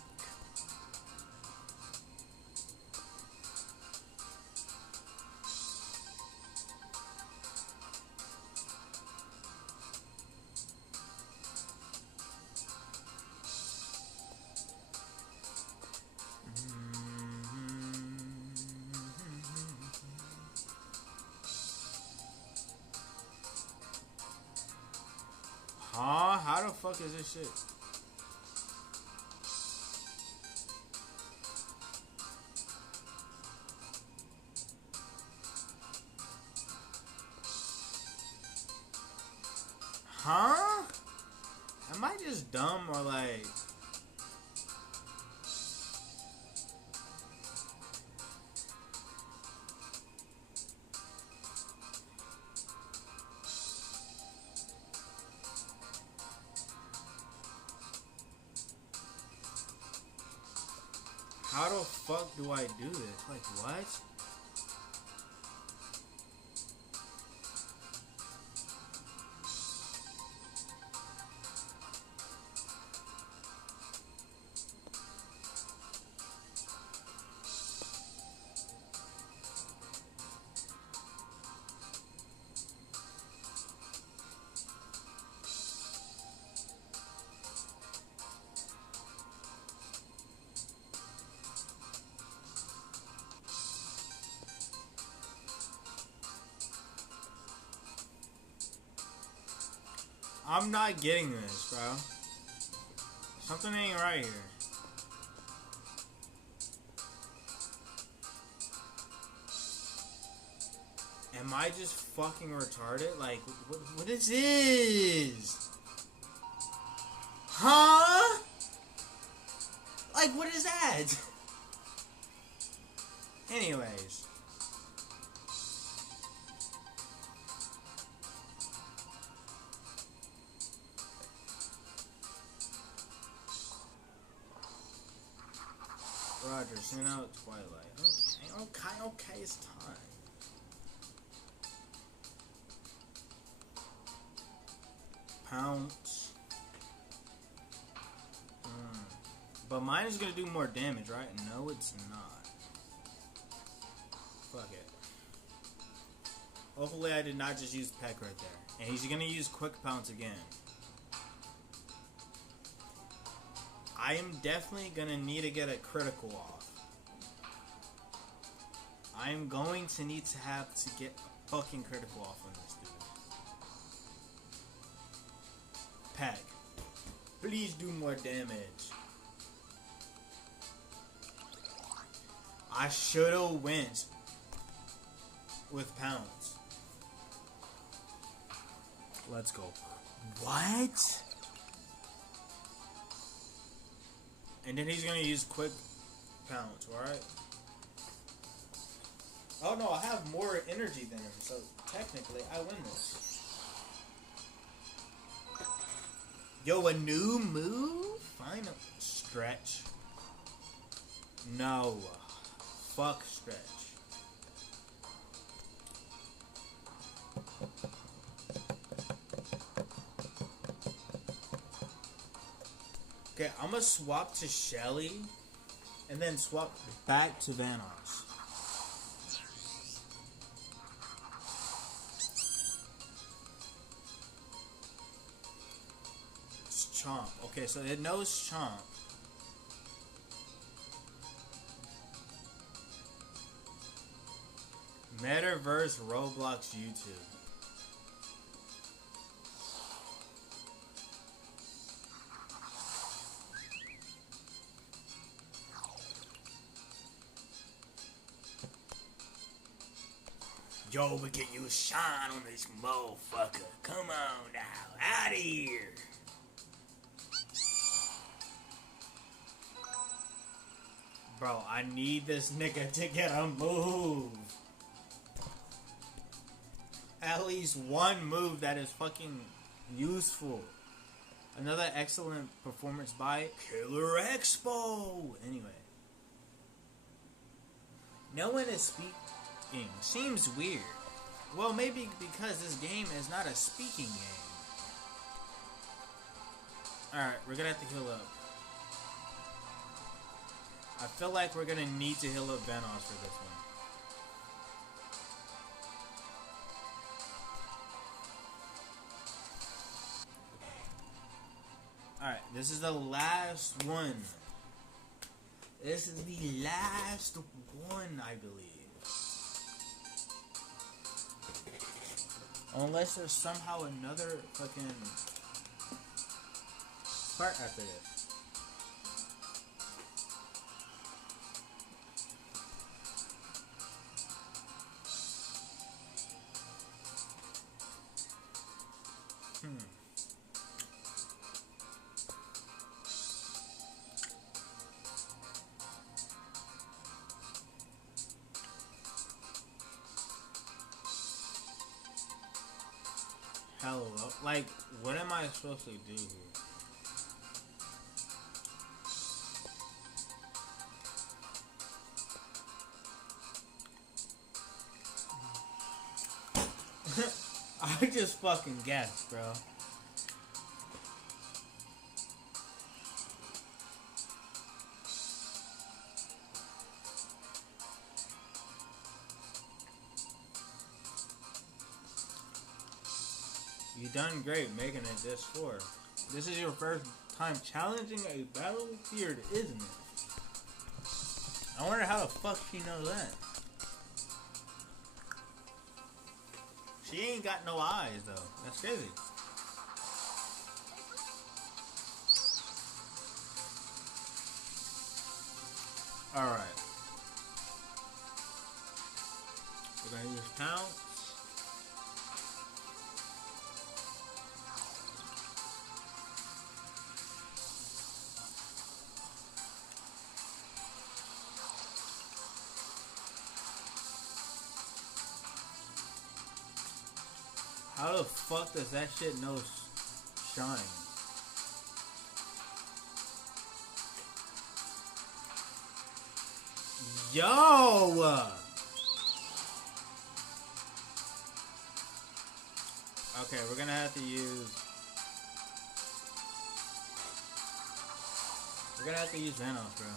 Huh? How the fuck is this shit? Huh? Am I just dumb or like... How the fuck do I do this? Like, what? I'm not getting this, bro. Something ain't right here. Am I just fucking retarded? Like, what is this? Huh? Like, what is that? Anyways. Roger, send out Twilight. Okay, it's time. Pounce. But mine is gonna do more damage, right? No, it's not. Fuck it. Hopefully I did not just use Peck right there. And he's gonna use Quick Pounce again. I am definitely gonna need to get a critical off. I am going to need to have to get a fucking critical off on this dude. Peck. Please do more damage. I should've went with Pounce. Let's go. What? And then he's gonna use Quick Pounce, alright? Oh no, I have more energy than him, so technically I win this. Yo, a new move? Fine. Stretch. No. Fuck Stretch. Okay, I'm gonna swap to Shelly and then swap back to Vanoss. It's Chomp. Okay, so it knows Chomp. Metaverse Roblox YouTube. Yo, we can use shine on this motherfucker. Come on now, out of here. Bro, I need this nigga to get a move. At least one move that is fucking useful. Another excellent performance by Killer Expo. Anyway. No one is speaking. Seems weird. Well, maybe because this game is not a speaking game. Alright, we're gonna have to heal up. I feel like we're gonna need to heal up Vanoss for this one. Alright, this is the last one. This is the last one, I believe. Unless there's somehow another fucking cart after this. Hello. Like, what am I supposed to do here? I just fucking guessed, bro. You done great making it this far. This is your first time challenging a battlefield, isn't it? I wonder how the fuck she knows that. She ain't got no eyes though. That's crazy. Alright. We're gonna use pounce. How the fuck does that shit know shine? Yo! Okay, we're gonna have to use... We're gonna have to use Venos, bro.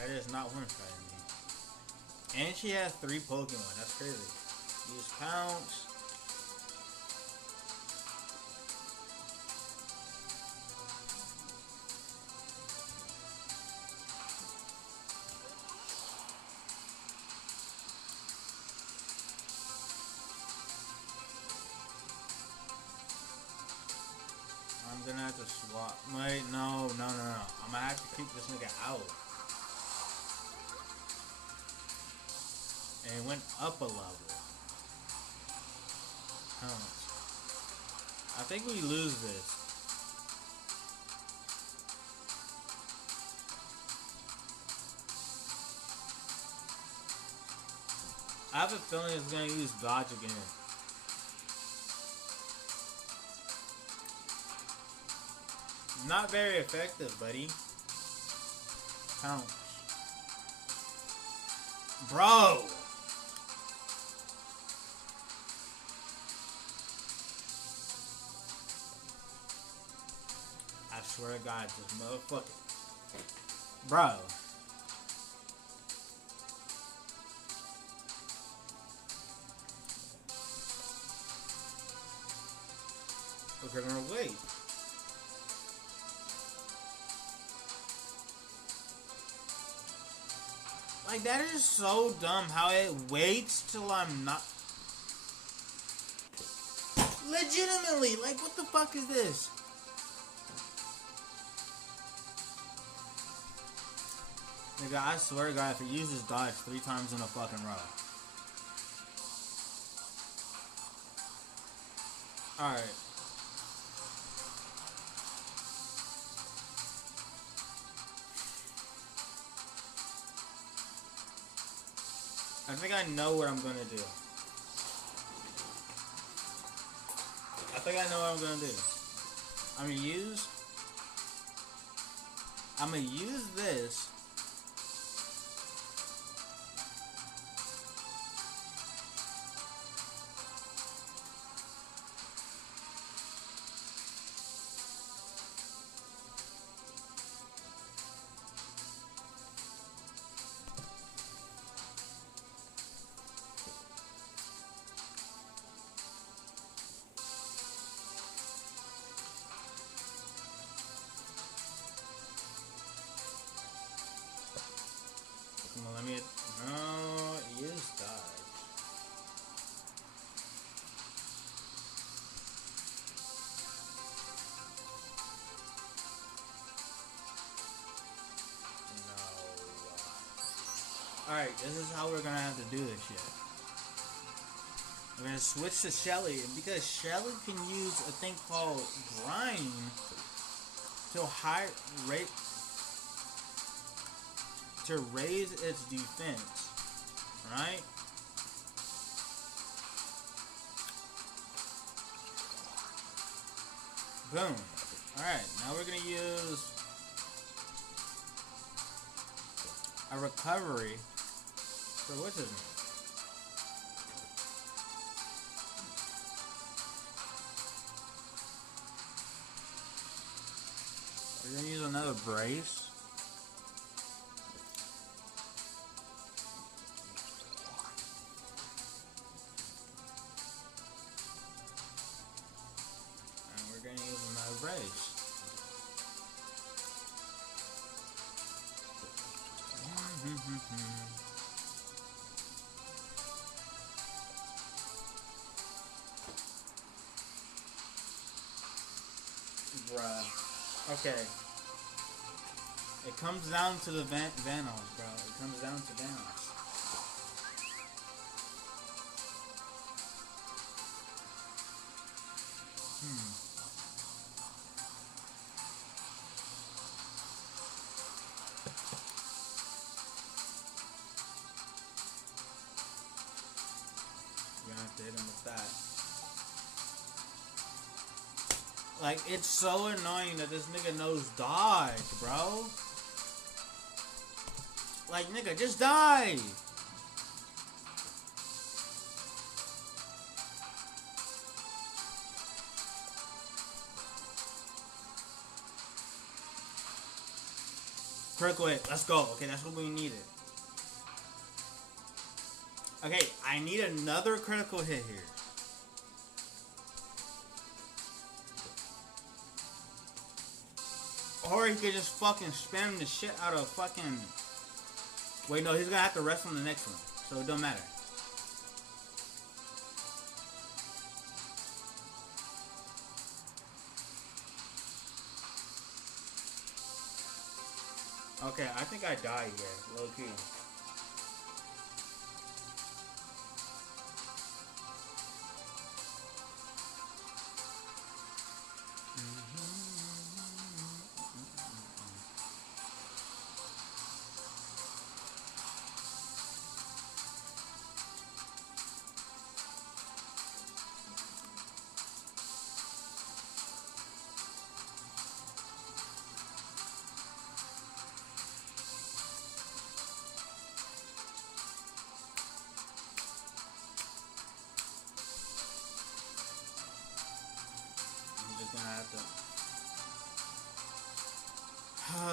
That is not one-shotting me. And she has 3 Pokemon. That's crazy. Use Pounce. I'm gonna have to swap. Wait, no. I'm gonna have to keep this nigga out. And it went up a level. Pounce. I think we lose this. I have a feeling it's gonna use dodge again. Not very effective, buddy. Pounce. Bro! I swear to God, this motherfucker. Bro. We're gonna wait. Like, that is so dumb how it waits till I'm not... Legitimately, like, what the fuck is this? Nigga, I swear to God, if it uses dodge 3 times in a fucking row. Alright. I think I know what I'm gonna do. I think I know what I'm gonna do. I'm gonna use this. Alright, this is how we're gonna have to do this shit. We're gonna switch to Shelly, and because Shelly can use a thing called grind to raise its defense, right? Boom. Alright, now we're gonna use a recovery for what's his name? We're gonna use another brace. And we're gonna use another brace. Bruh. Okay. It comes down to the Vanos, bro. It comes down to Vanos. You're gonna have to hit him with that. Like, it's so annoying that this nigga knows dodge, bro. Like, nigga, just die! Critical hit, let's go. Okay, that's what we needed. Okay, I need another critical hit here. Or he could just fucking spam the shit out of fucking... Wait, no, he's gonna have to rest on the next one. So it don't matter. Okay, I think I died here. Low key.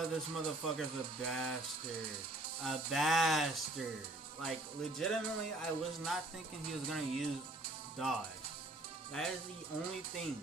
This motherfucker's a bastard. A bastard. Like, legitimately, I was not thinking he was gonna use dodge. That is the only thing.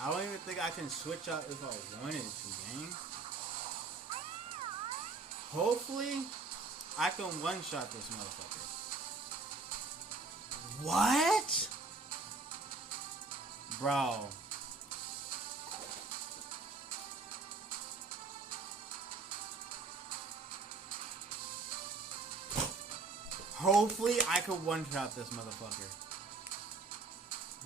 I don't even think I can switch out if I wanted to, gang. Hopefully, I can one-shot this motherfucker. What? Bro. Hopefully, I can one-shot this motherfucker.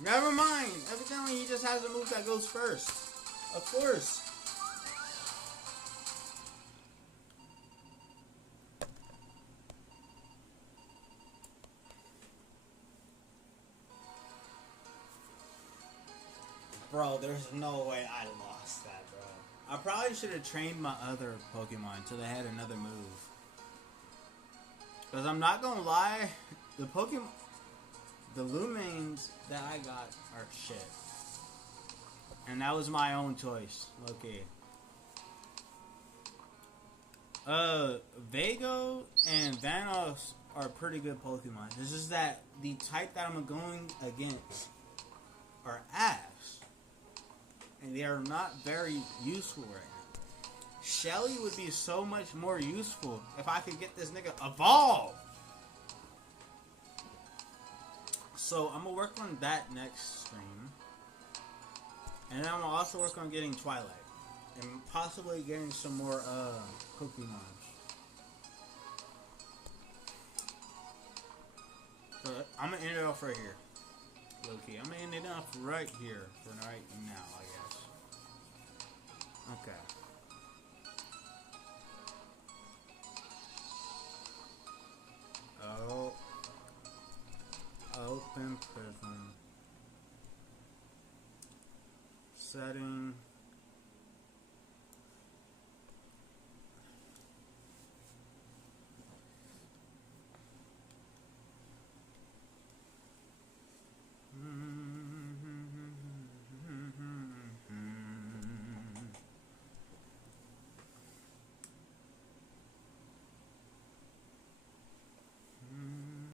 Never mind. Evidently, he just has a move that goes first. Of course. Bro, there's no way I lost that, bro. I probably should have trained my other Pokemon until they had another move. Because I'm not gonna lie, the loomings that I got are shit. And that was my own choice. Okay. Vago and Vanos are pretty good Pokemon. It's just that the type that I'm going against are ass. And they are not very useful right now. Shelly would be so much more useful if I could get this nigga evolved. So I'm gonna work on that next stream. And then I'm gonna also work on getting Twilight. And possibly getting some more Pokemon. So I'm gonna end it off right here. Low key. I'm gonna end it off right here for right now, I guess. Okay. Oh. Open prism. Setting.